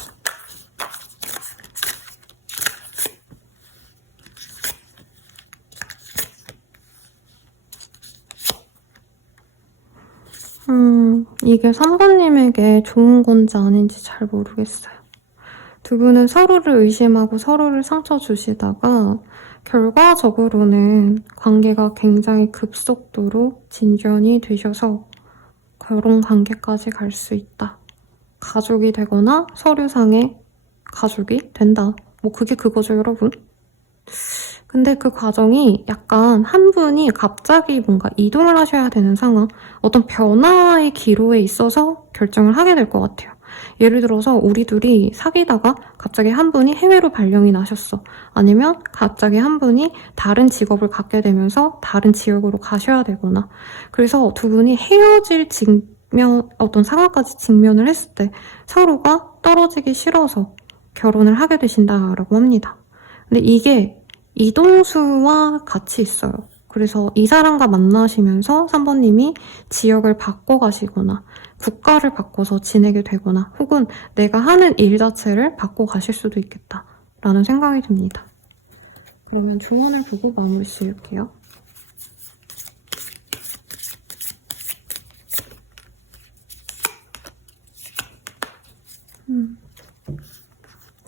이게 3번님에게 좋은 건지 아닌지 잘 모르겠어요. 두 분은 서로를 의심하고 서로를 상처 주시다가 결과적으로는 관계가 굉장히 급속도로 진전이 되셔서 결혼 관계까지 갈 수 있다. 가족이 되거나 서류상의 가족이 된다. 뭐 그게 그거죠, 여러분. 근데 그 과정이 약간 한 분이 갑자기 뭔가 이동을 하셔야 되는 상황, 어떤 변화의 기로에 있어서 결정을 하게 될 것 같아요. 예를 들어서 우리 둘이 사귀다가 갑자기 한 분이 해외로 발령이 나셨어. 아니면 갑자기 한 분이 다른 직업을 갖게 되면서 다른 지역으로 가셔야 되거나 그래서 두 분이 헤어질 어떤 상황까지 직면을 했을 때 서로가 떨어지기 싫어서 결혼을 하게 되신다라고 합니다. 근데 이게 이동수와 같이 있어요. 그래서 이 사람과 만나시면서 3번님이 지역을 바꿔가시거나 국가를 바꿔서 지내게 되거나 혹은 내가 하는 일 자체를 바꿔가실 수도 있겠다라는 생각이 듭니다. 그러면 조언을 보고 마무리 지을게요.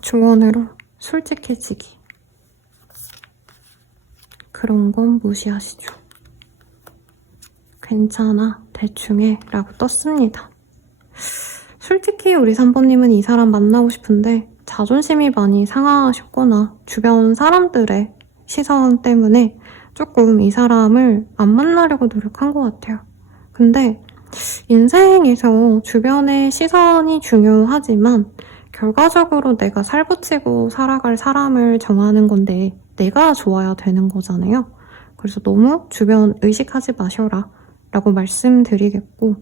조언으로 솔직해지기. 그런 건 무시하시죠. 괜찮아, 대충 해 라고 떴습니다. 솔직히 우리 3번님은 이 사람 만나고 싶은데 자존심이 많이 상하셨거나 주변 사람들의 시선 때문에 조금 이 사람을 안 만나려고 노력한 것 같아요. 근데 인생에서 주변의 시선이 중요하지만 결과적으로 내가 살붙이고 살아갈 사람을 정하는 건데 내가 좋아야 되는 거잖아요. 그래서 너무 주변 의식하지 마셔라 라고 말씀드리겠고,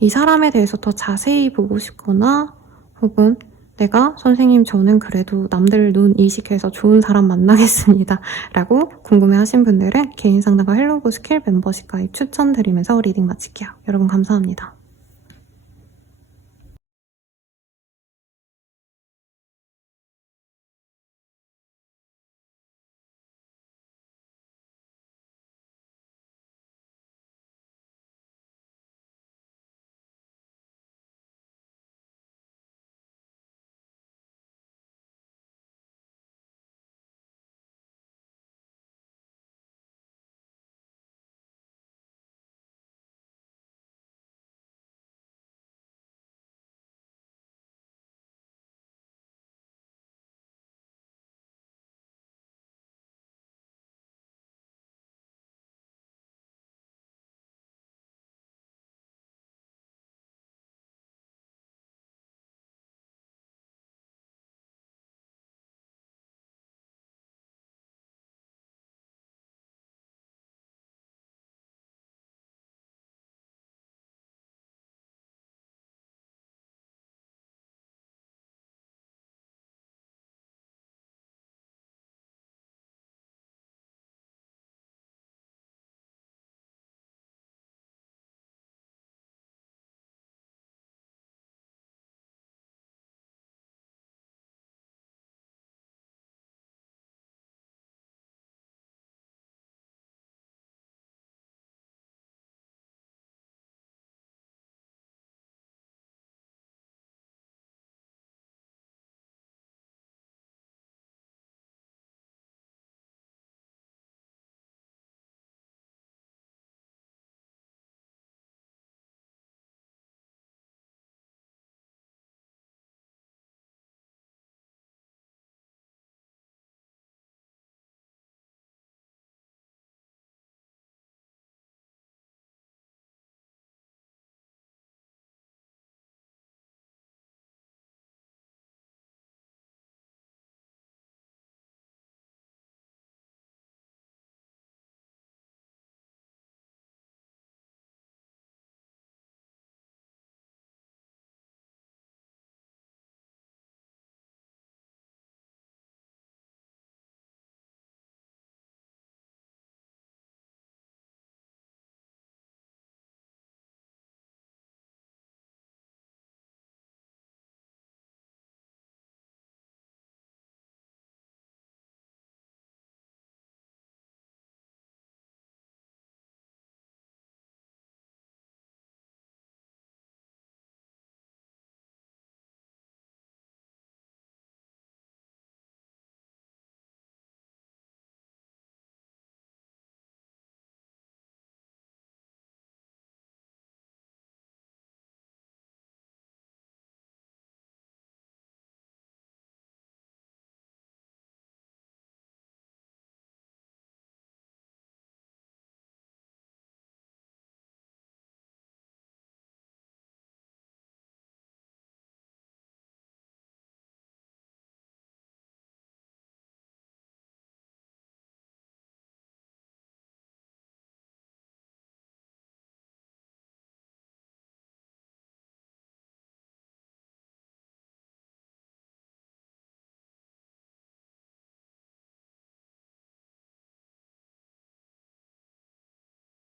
이 사람에 대해서 더 자세히 보고 싶거나 혹은 내가 선생님 저는 그래도 남들 눈 이식해서 좋은 사람 만나겠습니다 라고 궁금해하신 분들은 개인 상담과 헬로우 스킬 멤버십 가입 추천드리면서 리딩 마칠게요. 여러분 감사합니다.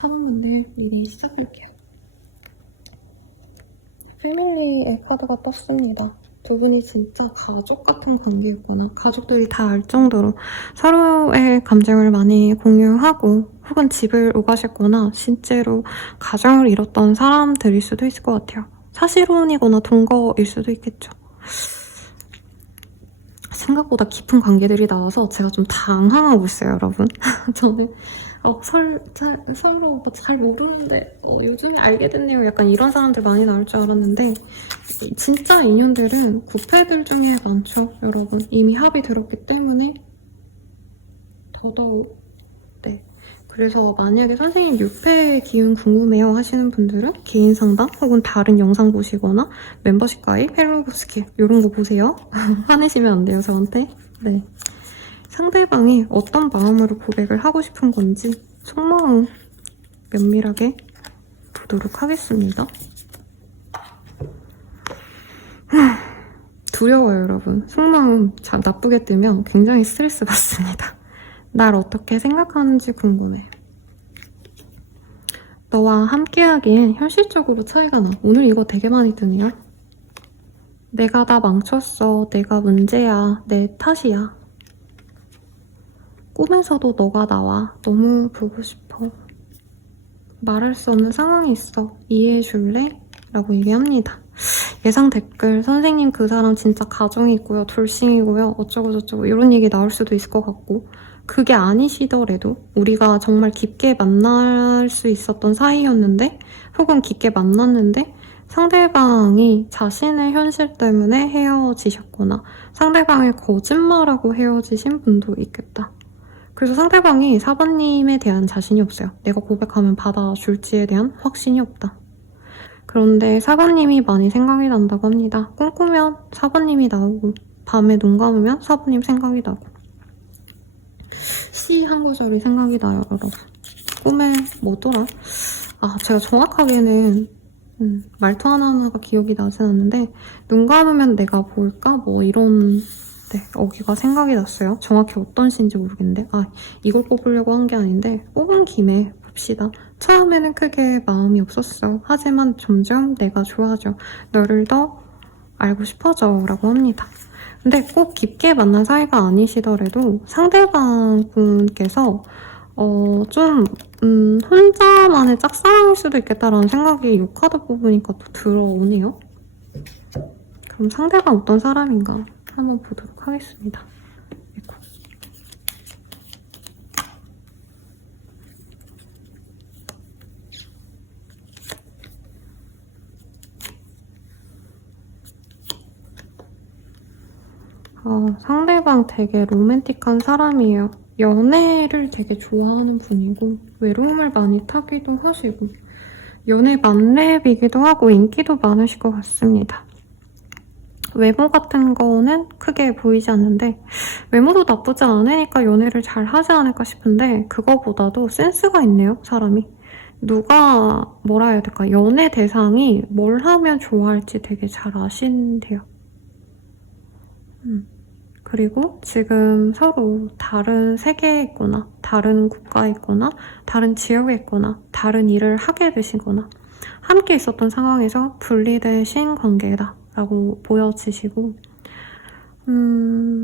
사람분들 리딩 시작할게요. 패밀리의 카드가 떴습니다. 두 분이 진짜 가족 같은 관계였구나. 가족들이 다 알 정도로 서로의 감정을 많이 공유하고 혹은 집을 오가셨거나 실제로 가정을 이뤘던 사람들일 수도 있을 것 같아요. 사실혼이거나 동거일 수도 있겠죠. 생각보다 깊은 관계들이 나와서 제가 좀 당황하고 있어요, 여러분. 저는 서로 잘 모르는데 요즘에 알게 됐네요. 약간 이런 사람들 많이 나올 줄 알았는데 진짜 인연들은 구패들 중에 많죠, 여러분. 이미 합이 들었기 때문에 더더욱. 네. 그래서 만약에 선생님 6패 기운 궁금해요 하시는 분들은 개인 상담 혹은 다른 영상 보시거나 멤버십 가입, 헬로우 스킬 이런 거 보세요. 화내시면 안 돼요, 저한테. 네. 상대방이 어떤 마음으로 고백을 하고 싶은 건지 속마음 면밀하게 보도록 하겠습니다. 두려워요, 여러분. 속마음 나쁘게 뜨면 굉장히 스트레스 받습니다. 날 어떻게 생각하는지 궁금해. 너와 함께하기엔 현실적으로 차이가 나. 오늘 이거 되게 많이 뜨네요. 내가 다 망쳤어. 내가 문제야. 내 탓이야. 꿈에서도 너가 나와. 너무 보고 싶어. 말할 수 없는 상황이 있어. 이해해줄래? 라고 얘기합니다. 예상 댓글 선생님 그 사람 진짜 가정이 있고요. 돌싱이고요. 어쩌고저쩌고 이런 얘기 나올 수도 있을 것 같고 그게 아니시더라도 우리가 정말 깊게 만날 수 있었던 사이였는데 혹은 깊게 만났는데 상대방이 자신의 현실 때문에 헤어지셨거나 상대방의 거짓말하고 헤어지신 분도 있겠다. 그래서 상대방이 4번님에 대한 자신이 없어요. 내가 고백하면 받아줄지에 대한 확신이 없다. 그런데 4번님이 많이 생각이 난다고 합니다. 꿈꾸면 4번님이 나오고 밤에 눈 감으면 4번님 생각이 나고 C 한 구절이 생각이 나요, 여러분. 꿈에 뭐더라? 제가 정확하게는 말투 하나하나가 기억이 나진 않는데 눈 감으면 내가 볼까? 뭐 이런 어기가 생각이 났어요. 정확히 어떤 시인지 모르겠는데 이걸 뽑으려고 한 게 아닌데 뽑은 김에 봅시다. 처음에는 크게 마음이 없었어. 하지만 점점 내가 좋아져. 너를 더 알고 싶어져 라고 합니다. 근데 꼭 깊게 만난 사이가 아니시더라도 상대방 분께서 좀 혼자만의 짝사랑일 수도 있겠다라는 생각이 이 카드 뽑으니까 또 들어오네요. 그럼 상대방 어떤 사람인가 한번 보도록 하겠습니다. 상대방 되게 로맨틱한 사람이에요. 연애를 되게 좋아하는 분이고 외로움을 많이 타기도 하시고 연애 만렙이기도 하고 인기도 많으실 것 같습니다. 외모 같은 거는 크게 보이지 않는데 외모도 나쁘지 않으니까 연애를 잘 하지 않을까 싶은데 그거보다도 센스가 있네요, 사람이. 누가 뭐라 해야 될까? 연애 대상이 뭘 하면 좋아할지 되게 잘 아신대요. 그리고 지금 서로 다른 세계에 있거나 다른 국가에 있거나 다른 지역에 있거나 다른 일을 하게 되시거나 함께 있었던 상황에서 분리되신 관계다 라고 보여지시고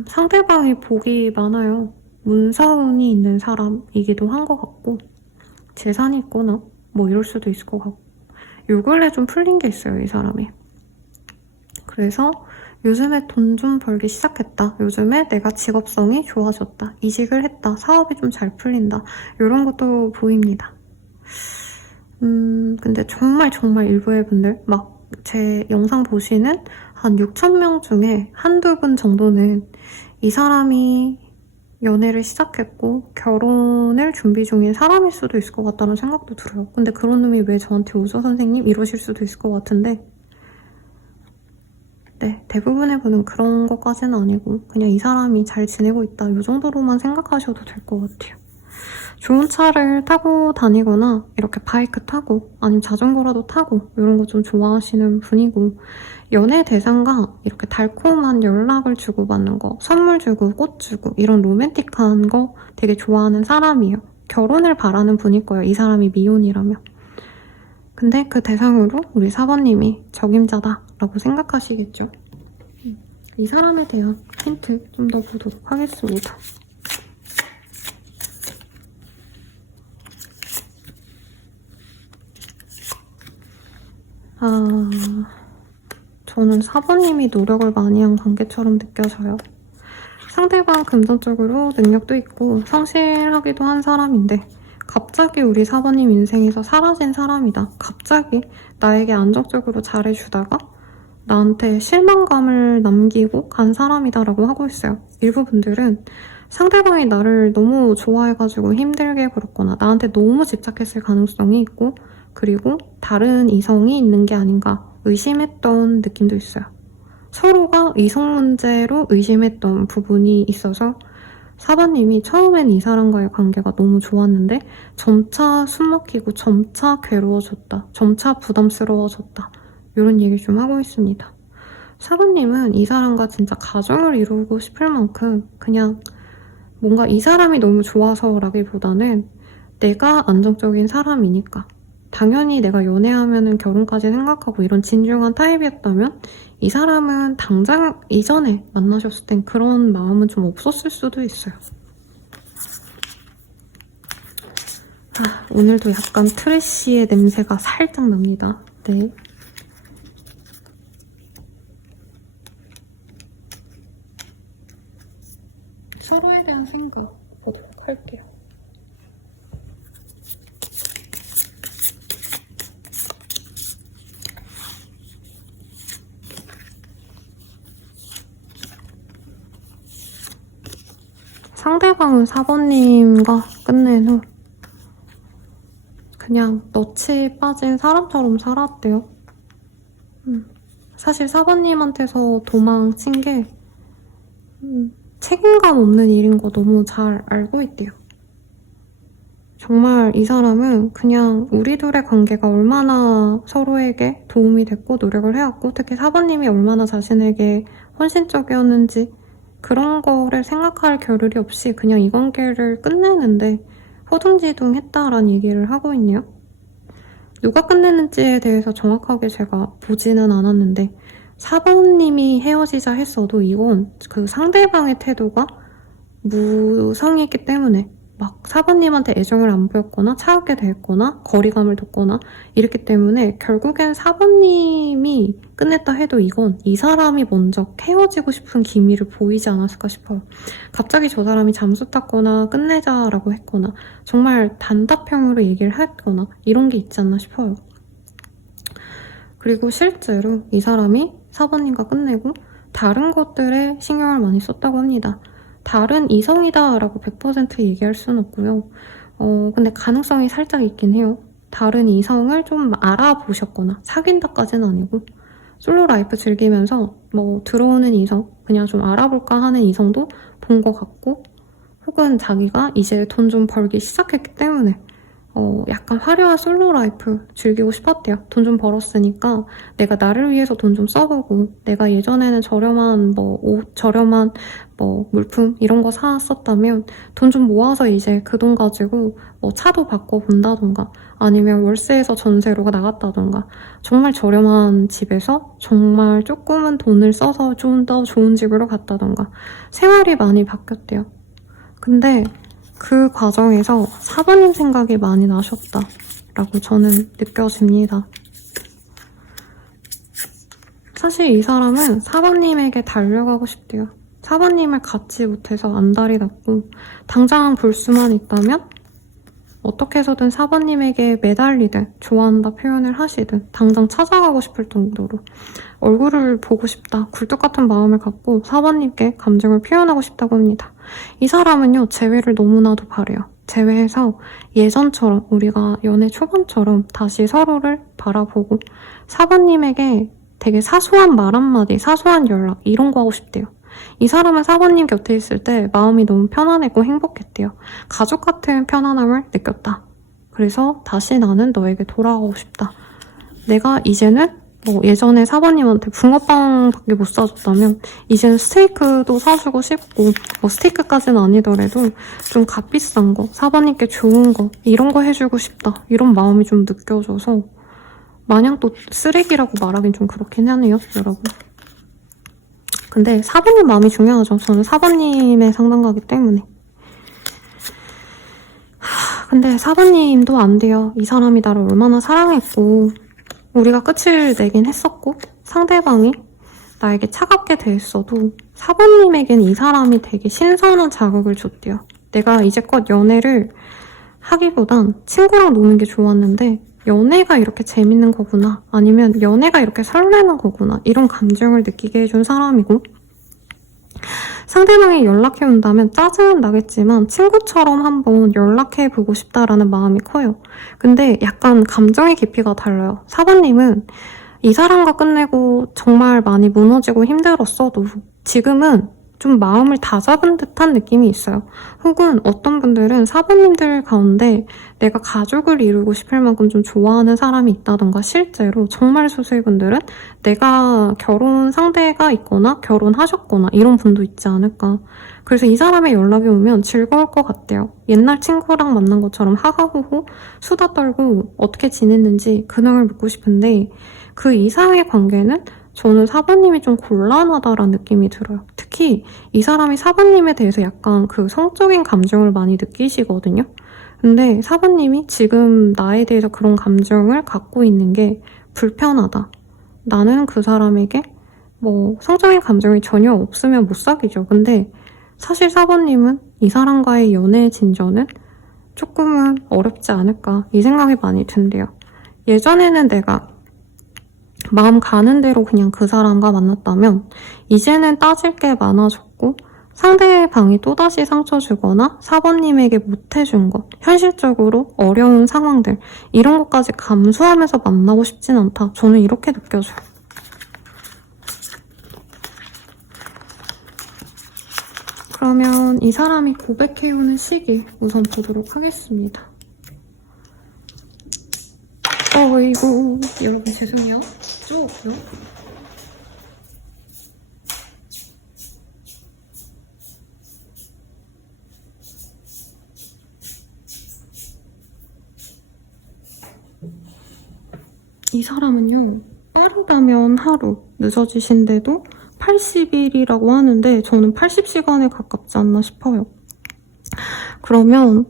상대방이 복이 많아요. 문서운이 있는 사람이기도 한 것 같고 재산이 있거나 뭐 이럴 수도 있을 것 같고 요 근래 좀 풀린 게 있어요, 이 사람이. 그래서 요즘에 돈 좀 벌기 시작했다. 요즘에 내가 직업성이 좋아졌다. 이직을 했다. 사업이 좀 잘 풀린다. 이런 것도 보입니다. 근데 정말 일부의 분들 막 제 영상 보시는 한 6,000명 중에 한두 분 정도는 이 사람이 연애를 시작했고 결혼을 준비 중인 사람일 수도 있을 것 같다는 생각도 들어요. 근데 그런 놈이 왜 저한테 오죠, 선생님? 이러실 수도 있을 것 같은데 네, 대부분의 분은 그런 것까지는 아니고 그냥 이 사람이 잘 지내고 있다 이 정도로만 생각하셔도 될 것 같아요. 좋은 차를 타고 다니거나 이렇게 바이크 타고 아니면 자전거라도 타고 이런 거 좀 좋아하시는 분이고 연애 대상과 이렇게 달콤한 연락을 주고받는 거 선물 주고 꽃 주고 이런 로맨틱한 거 되게 좋아하는 사람이에요. 결혼을 바라는 분일 거예요. 이 사람이 미혼이라면. 근데 그 대상으로 우리 4번님이 적임자다 라고 생각하시겠죠. 이 사람에 대한 힌트 좀 더 보도록 하겠습니다. 저는 4번님이 노력을 많이 한 관계처럼 느껴져요. 상대방 금전적으로 능력도 있고 성실하기도 한 사람인데 갑자기 우리 4번님 인생에서 사라진 사람이다. 갑자기 나에게 안정적으로 잘해주다가 나한테 실망감을 남기고 간 사람이다라고 하고 있어요. 일부 분들은 상대방이 나를 너무 좋아해가지고 힘들게 굴었거나 나한테 너무 집착했을 가능성이 있고, 그리고 다른 이성이 있는 게 아닌가 의심했던 느낌도 있어요. 서로가 이성 문제로 의심했던 부분이 있어서 4번님이 처음엔 이 사람과의 관계가 너무 좋았는데 점차 숨막히고 점차 괴로워졌다, 점차 부담스러워졌다, 이런 얘기 좀 하고 있습니다. 4번님은 이 사람과 진짜 가정을 이루고 싶을 만큼 그냥 뭔가 이 사람이 너무 좋아서라기보다는 내가 안정적인 사람이니까, 당연히 내가 연애하면은 결혼까지 생각하고 이런 진중한 타입이었다면 이 사람은 당장 이전에 만나셨을 땐 그런 마음은 좀 없었을 수도 있어요. 오늘도 약간 트래쉬의 냄새가 살짝 납니다. 네. 서로에 대한 생각 보도록 할게요. 상대방은 4번님과 끝낸 후 그냥 덫에 빠진 사람처럼 살았대요. 사실 4번님한테서 도망친 게 책임감 없는 일인 거 너무 잘 알고 있대요. 정말 이 사람은 그냥 우리 둘의 관계가 얼마나 서로에게 도움이 됐고 노력을 해왔고, 특히 4번님이 얼마나 자신에게 헌신적이었는지 그런 거를 생각할 겨를이 없이 그냥 이 관계를 끝내는데 허둥지둥 했다라는 얘기를 하고 있네요. 누가 끝내는지에 대해서 정확하게 제가 보지는 않았는데 4번님이 헤어지자 했어도 이건 그 상대방의 태도가 무성했기 때문에 막 4번님한테 애정을 안 보였거나 차갑게 대했거나 거리감을 뒀거나 이랬기 때문에 결국엔 4번님이 끝냈다 해도 이건 이 사람이 먼저 헤어지고 싶은 기미를 보이지 않았을까 싶어요. 갑자기 저 사람이 잠수 탔거나 끝내자라고 했거나 정말 단답형으로 얘기를 했거나 이런 게 있지 않나 싶어요. 그리고 실제로 이 사람이 4번님과 끝내고 다른 것들에 신경을 많이 썼다고 합니다. 다른 이성이다 라고 100% 얘기할 수는 없고요. 근데 가능성이 살짝 있긴 해요. 다른 이성을 좀 알아보셨거나 사귄다까지는 아니고 솔로 라이프 즐기면서 뭐 들어오는 이성 그냥 좀 알아볼까 하는 이성도 본 것 같고, 혹은 자기가 이제 돈 좀 벌기 시작했기 때문에 약간 화려한 솔로 라이프 즐기고 싶었대요. 돈 좀 벌었으니까 내가 나를 위해서 돈 좀 써보고, 내가 예전에는 저렴한 옷, 저렴한 물품 이런 거 사왔었다면 돈 좀 모아서 이제 그 돈 가지고 차도 바꿔본다던가 아니면 월세에서 전세로 나갔다던가 정말 저렴한 집에서 정말 조금은 돈을 써서 좀 더 좋은 집으로 갔다던가 생활이 많이 바뀌었대요. 근데 그 과정에서 4번님 생각이 많이 나셨다라고 저는 느껴집니다. 사실 이 사람은 4번님에게 달려가고 싶대요. 4번님을 갖지 못해서 안달이 났고, 당장 볼 수만 있다면 어떻게 해서든 4번님에게 매달리든 좋아한다 표현을 하시든 당장 찾아가고 싶을 정도로 얼굴을 보고 싶다, 굴뚝 같은 마음을 갖고 4번님께 감정을 표현하고 싶다고 합니다. 이 사람은요, 재회를 너무나도 바래요. 재회해서 예전처럼 우리가 연애 초반처럼 다시 서로를 바라보고 4번님에게 되게 사소한 말 한마디, 사소한 연락 이런 거 하고 싶대요. 이 사람은 4번님 곁에 있을 때 마음이 너무 편안했고 행복했대요. 가족 같은 편안함을 느꼈다. 그래서 다시 나는 너에게 돌아가고 싶다. 내가 이제는 예전에 4번님한테 붕어빵밖에 못 사줬다면 이제는 스테이크도 사주고 싶고, 스테이크까지는 아니더라도 좀 값비싼 거, 4번님께 좋은 거 이런 거 해주고 싶다. 이런 마음이 좀 느껴져서 마냥 또 쓰레기라고 말하긴 좀 그렇긴 하네요, 여러분. 근데 4번님 마음이 중요하죠. 저는 4번님의 상담가기 때문에. 근데 4번님도 안 돼요. 이 사람이 나를 얼마나 사랑했고 우리가 끝을 내긴 했었고 상대방이 나에게 차갑게 대했어도 4번님에겐 이 사람이 되게 신선한 자극을 줬대요. 내가 이제껏 연애를 하기보단 친구랑 노는 게 좋았는데 연애가 이렇게 재밌는 거구나, 아니면 연애가 이렇게 설레는 거구나, 이런 감정을 느끼게 해준 사람이고, 상대방이 연락해 온다면 짜증은 나겠지만 친구처럼 한번 연락해보고 싶다라는 마음이 커요. 근데 약간 감정의 깊이가 달라요. 4번님은 이 사람과 끝내고 정말 많이 무너지고 힘들었어도 지금은 좀 마음을 다잡은 듯한 느낌이 있어요. 혹은 어떤 분들은 4번님들 가운데 내가 가족을 이루고 싶을 만큼 좀 좋아하는 사람이 있다던가, 실제로 정말 소수의 분들은 내가 결혼 상대가 있거나 결혼하셨거나 이런 분도 있지 않을까. 그래서 이 사람의 연락이 오면 즐거울 것 같아요. 옛날 친구랑 만난 것처럼 하하호호 수다 떨고 어떻게 지냈는지 근황을 묻고 싶은데, 그 이상의 관계는 저는 4번님이 좀 곤란하다라는 느낌이 들어요. 특히 이 사람이 4번님에 대해서 약간 그 성적인 감정을 많이 느끼시거든요. 근데 4번님이 지금 나에 대해서 그런 감정을 갖고 있는 게 불편하다. 나는 그 사람에게 뭐 성적인 감정이 전혀 없으면 못 사귀죠. 근데 사실 4번님은 이 사람과의 연애 진전은 조금은 어렵지 않을까, 이 생각이 많이 든대요. 예전에는 내가 마음 가는 대로 그냥 그 사람과 만났다면 이제는 따질 게 많아졌고, 상대방이 또다시 상처 주거나 4번님에게 못해준 것, 현실적으로 어려운 상황들, 이런 것까지 감수하면서 만나고 싶진 않다. 저는 이렇게 느껴져요. 그러면 이 사람이 고백해오는 시기 우선 보도록 하겠습니다. 어이구, 여러분 죄송해요. 쪼고요. 이 사람은요, 빠르다면 하루, 늦어지신데도 80일이라고 하는데 저는 80시간에 가깝지 않나 싶어요. 그러면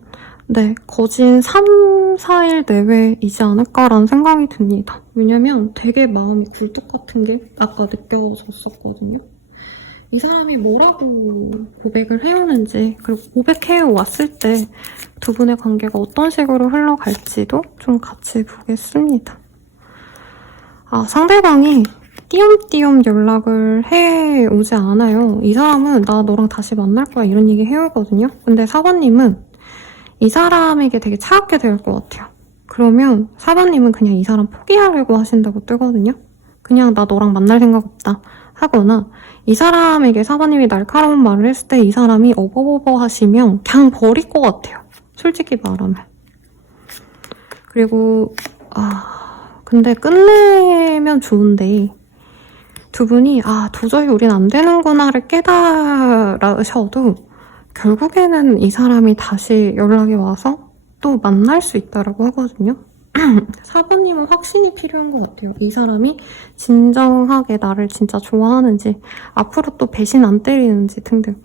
네, 거진 3, 4일 내외이지 않을까라는 생각이 듭니다. 왜냐면 되게 마음이 굴뚝 같은 게 아까 느껴졌었거든요. 이 사람이 뭐라고 고백을 해오는지, 그리고 고백해 왔을 때 두 분의 관계가 어떤 식으로 흘러갈지도 좀 같이 보겠습니다. 상대방이 띄엄띄엄 연락을 해오지 않아요. 이 사람은 나 너랑 다시 만날 거야 이런 얘기 해오거든요. 근데 4번님은 이 사람에게 되게 차갑게 대할 것 같아요. 그러면 4번님은 그냥 이 사람 포기하려고 하신다고 뜨거든요. 그냥 나 너랑 만날 생각 없다 하거나, 이 사람에게 4번님이 날카로운 말을 했을 때 이 사람이 어버버버 하시면 그냥 버릴 것 같아요. 솔직히 말하면. 그리고 근데 끝내면 좋은데 두 분이 도저히 우린 안 되는구나를 깨달으셔도 결국에는 이 사람이 다시 연락이 와서 또 만날 수 있다라고 하거든요. 4번님은 확신이 필요한 것 같아요. 이 사람이 진정하게 나를 진짜 좋아하는지, 앞으로 또 배신 안 때리는지 등등.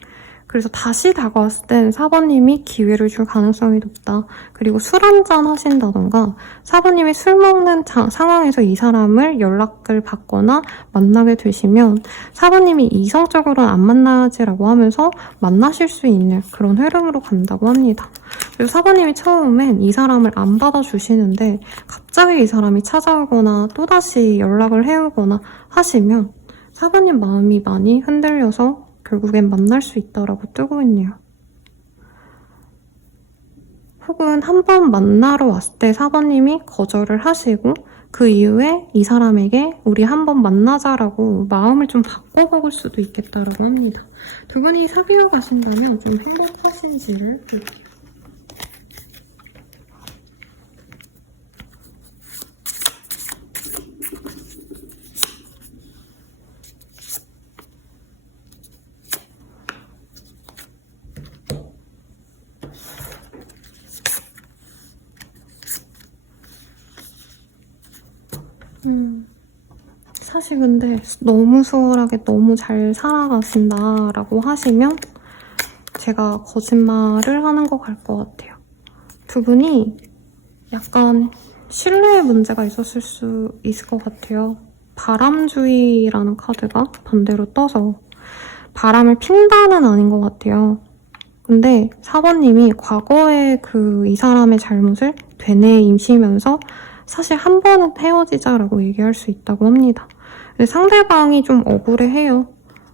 그래서 다시 다가왔을 땐 4번님이 기회를 줄 가능성이 높다. 그리고 술 한잔 하신다던가, 4번님이 술 먹는 상황에서 이 사람을 연락을 받거나 만나게 되시면 4번님이 이성적으로는 안 만나지라고 하면서 만나실 수 있는 그런 흐름으로 간다고 합니다. 그리고 4번님이 처음엔 이 사람을 안 받아주시는데 갑자기 이 사람이 찾아오거나 또다시 연락을 해오거나 하시면 4번님 마음이 많이 흔들려서 결국엔 만날 수 있다라고 뜨고 있네요. 혹은 한번 만나러 왔을 때 4번님이 거절을 하시고 그 이후에 이 사람에게 우리 한번 만나자라고 마음을 좀 바꿔먹을 수도 있겠다라고 합니다. 두 분이 사귀어 가신다면 좀 행복하신지를 볼게요. 사실 근데 너무 수월하게 너무 잘 살아가신다라고 하시면 제가 거짓말을 하는 거 갈 것 같아요. 두 분이 약간 신뢰에 문제가 있었을 수 있을 것 같아요. 바람주의라는 카드가 반대로 떠서 바람을 핀다는 아닌 것 같아요. 근데 4번님이 과거에 이 사람의 잘못을 되뇌이시면서 사실 한 번은 헤어지자라고 얘기할 수 있다고 합니다. 근데 상대방이 좀 억울해해요.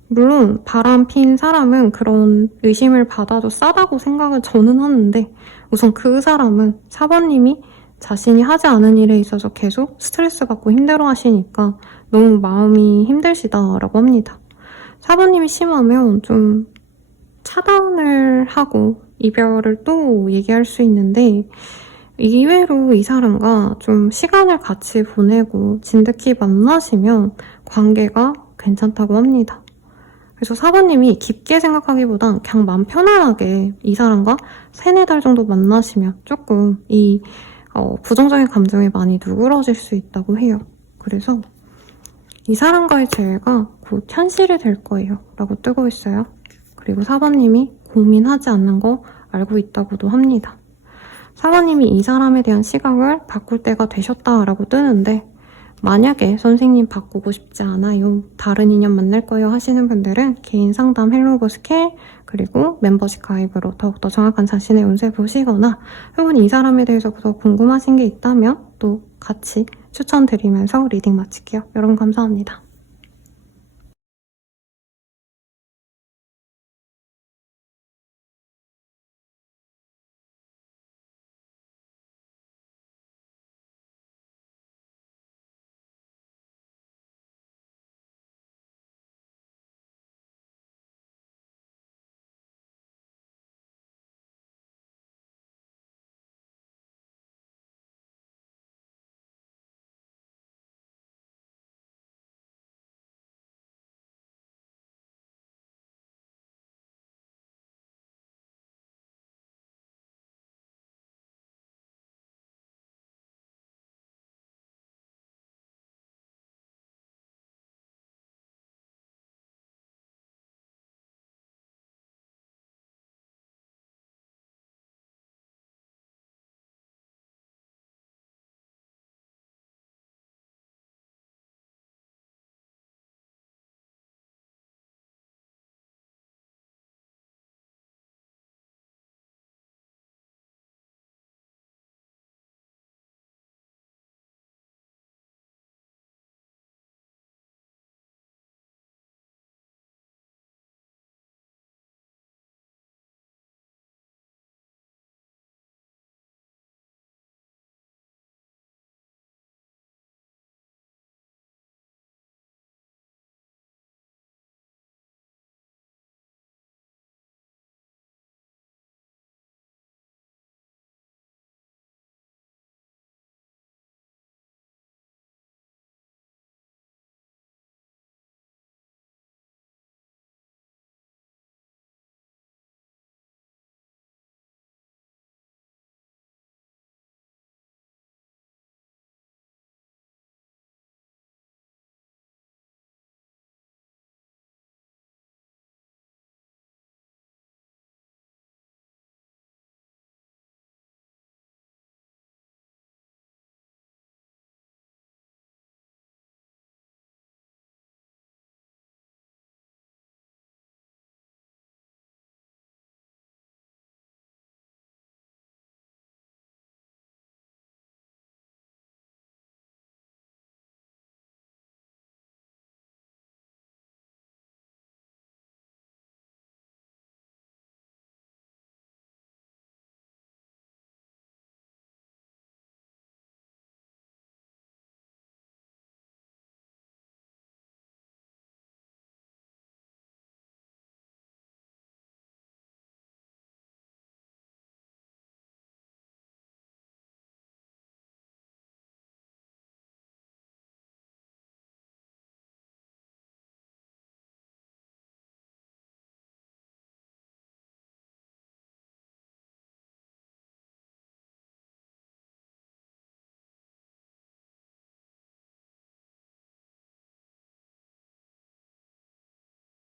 물론 바람 핀 사람은 그런 의심을 받아도 싸다고 생각을 저는 하는데 우선 그 사람은 4번님이 자신이 하지 않은 일에 있어서 계속 스트레스 받고 힘들어 하시니까 너무 마음이 힘드시다라고 합니다. 4번님이 심하면 좀 차단을 하고 이별을 또 얘기할 수 있는데 이외로 이 사람과 좀 시간을 같이 보내고 진득히 만나시면 관계가 괜찮다고 합니다. 그래서 4번님이 깊게 생각하기보단 그냥 마음 편안하게 이 사람과 3-4달 정도 만나시면 조금 이 부정적인 감정이 많이 누그러질 수 있다고 해요. 그래서 이 사람과의 재회가 곧 현실이 될 거예요 라고 뜨고 있어요. 그리고 4번님이 고민하지 않는 거 알고 있다고도 합니다. 4번님이 이 사람에 대한 시각을 바꿀 때가 되셨다라고 뜨는데 만약에 선생님 바꾸고 싶지 않아요, 다른 인연 만날 거예요 하시는 분들은 개인 상담 헬로버 스케일 그리고 멤버십 가입으로 더욱더 정확한 자신의 운세 보시거나 혹은 이 사람에 대해서 더 궁금하신 게 있다면 또 같이 추천드리면서 리딩 마칠게요. 여러분 감사합니다.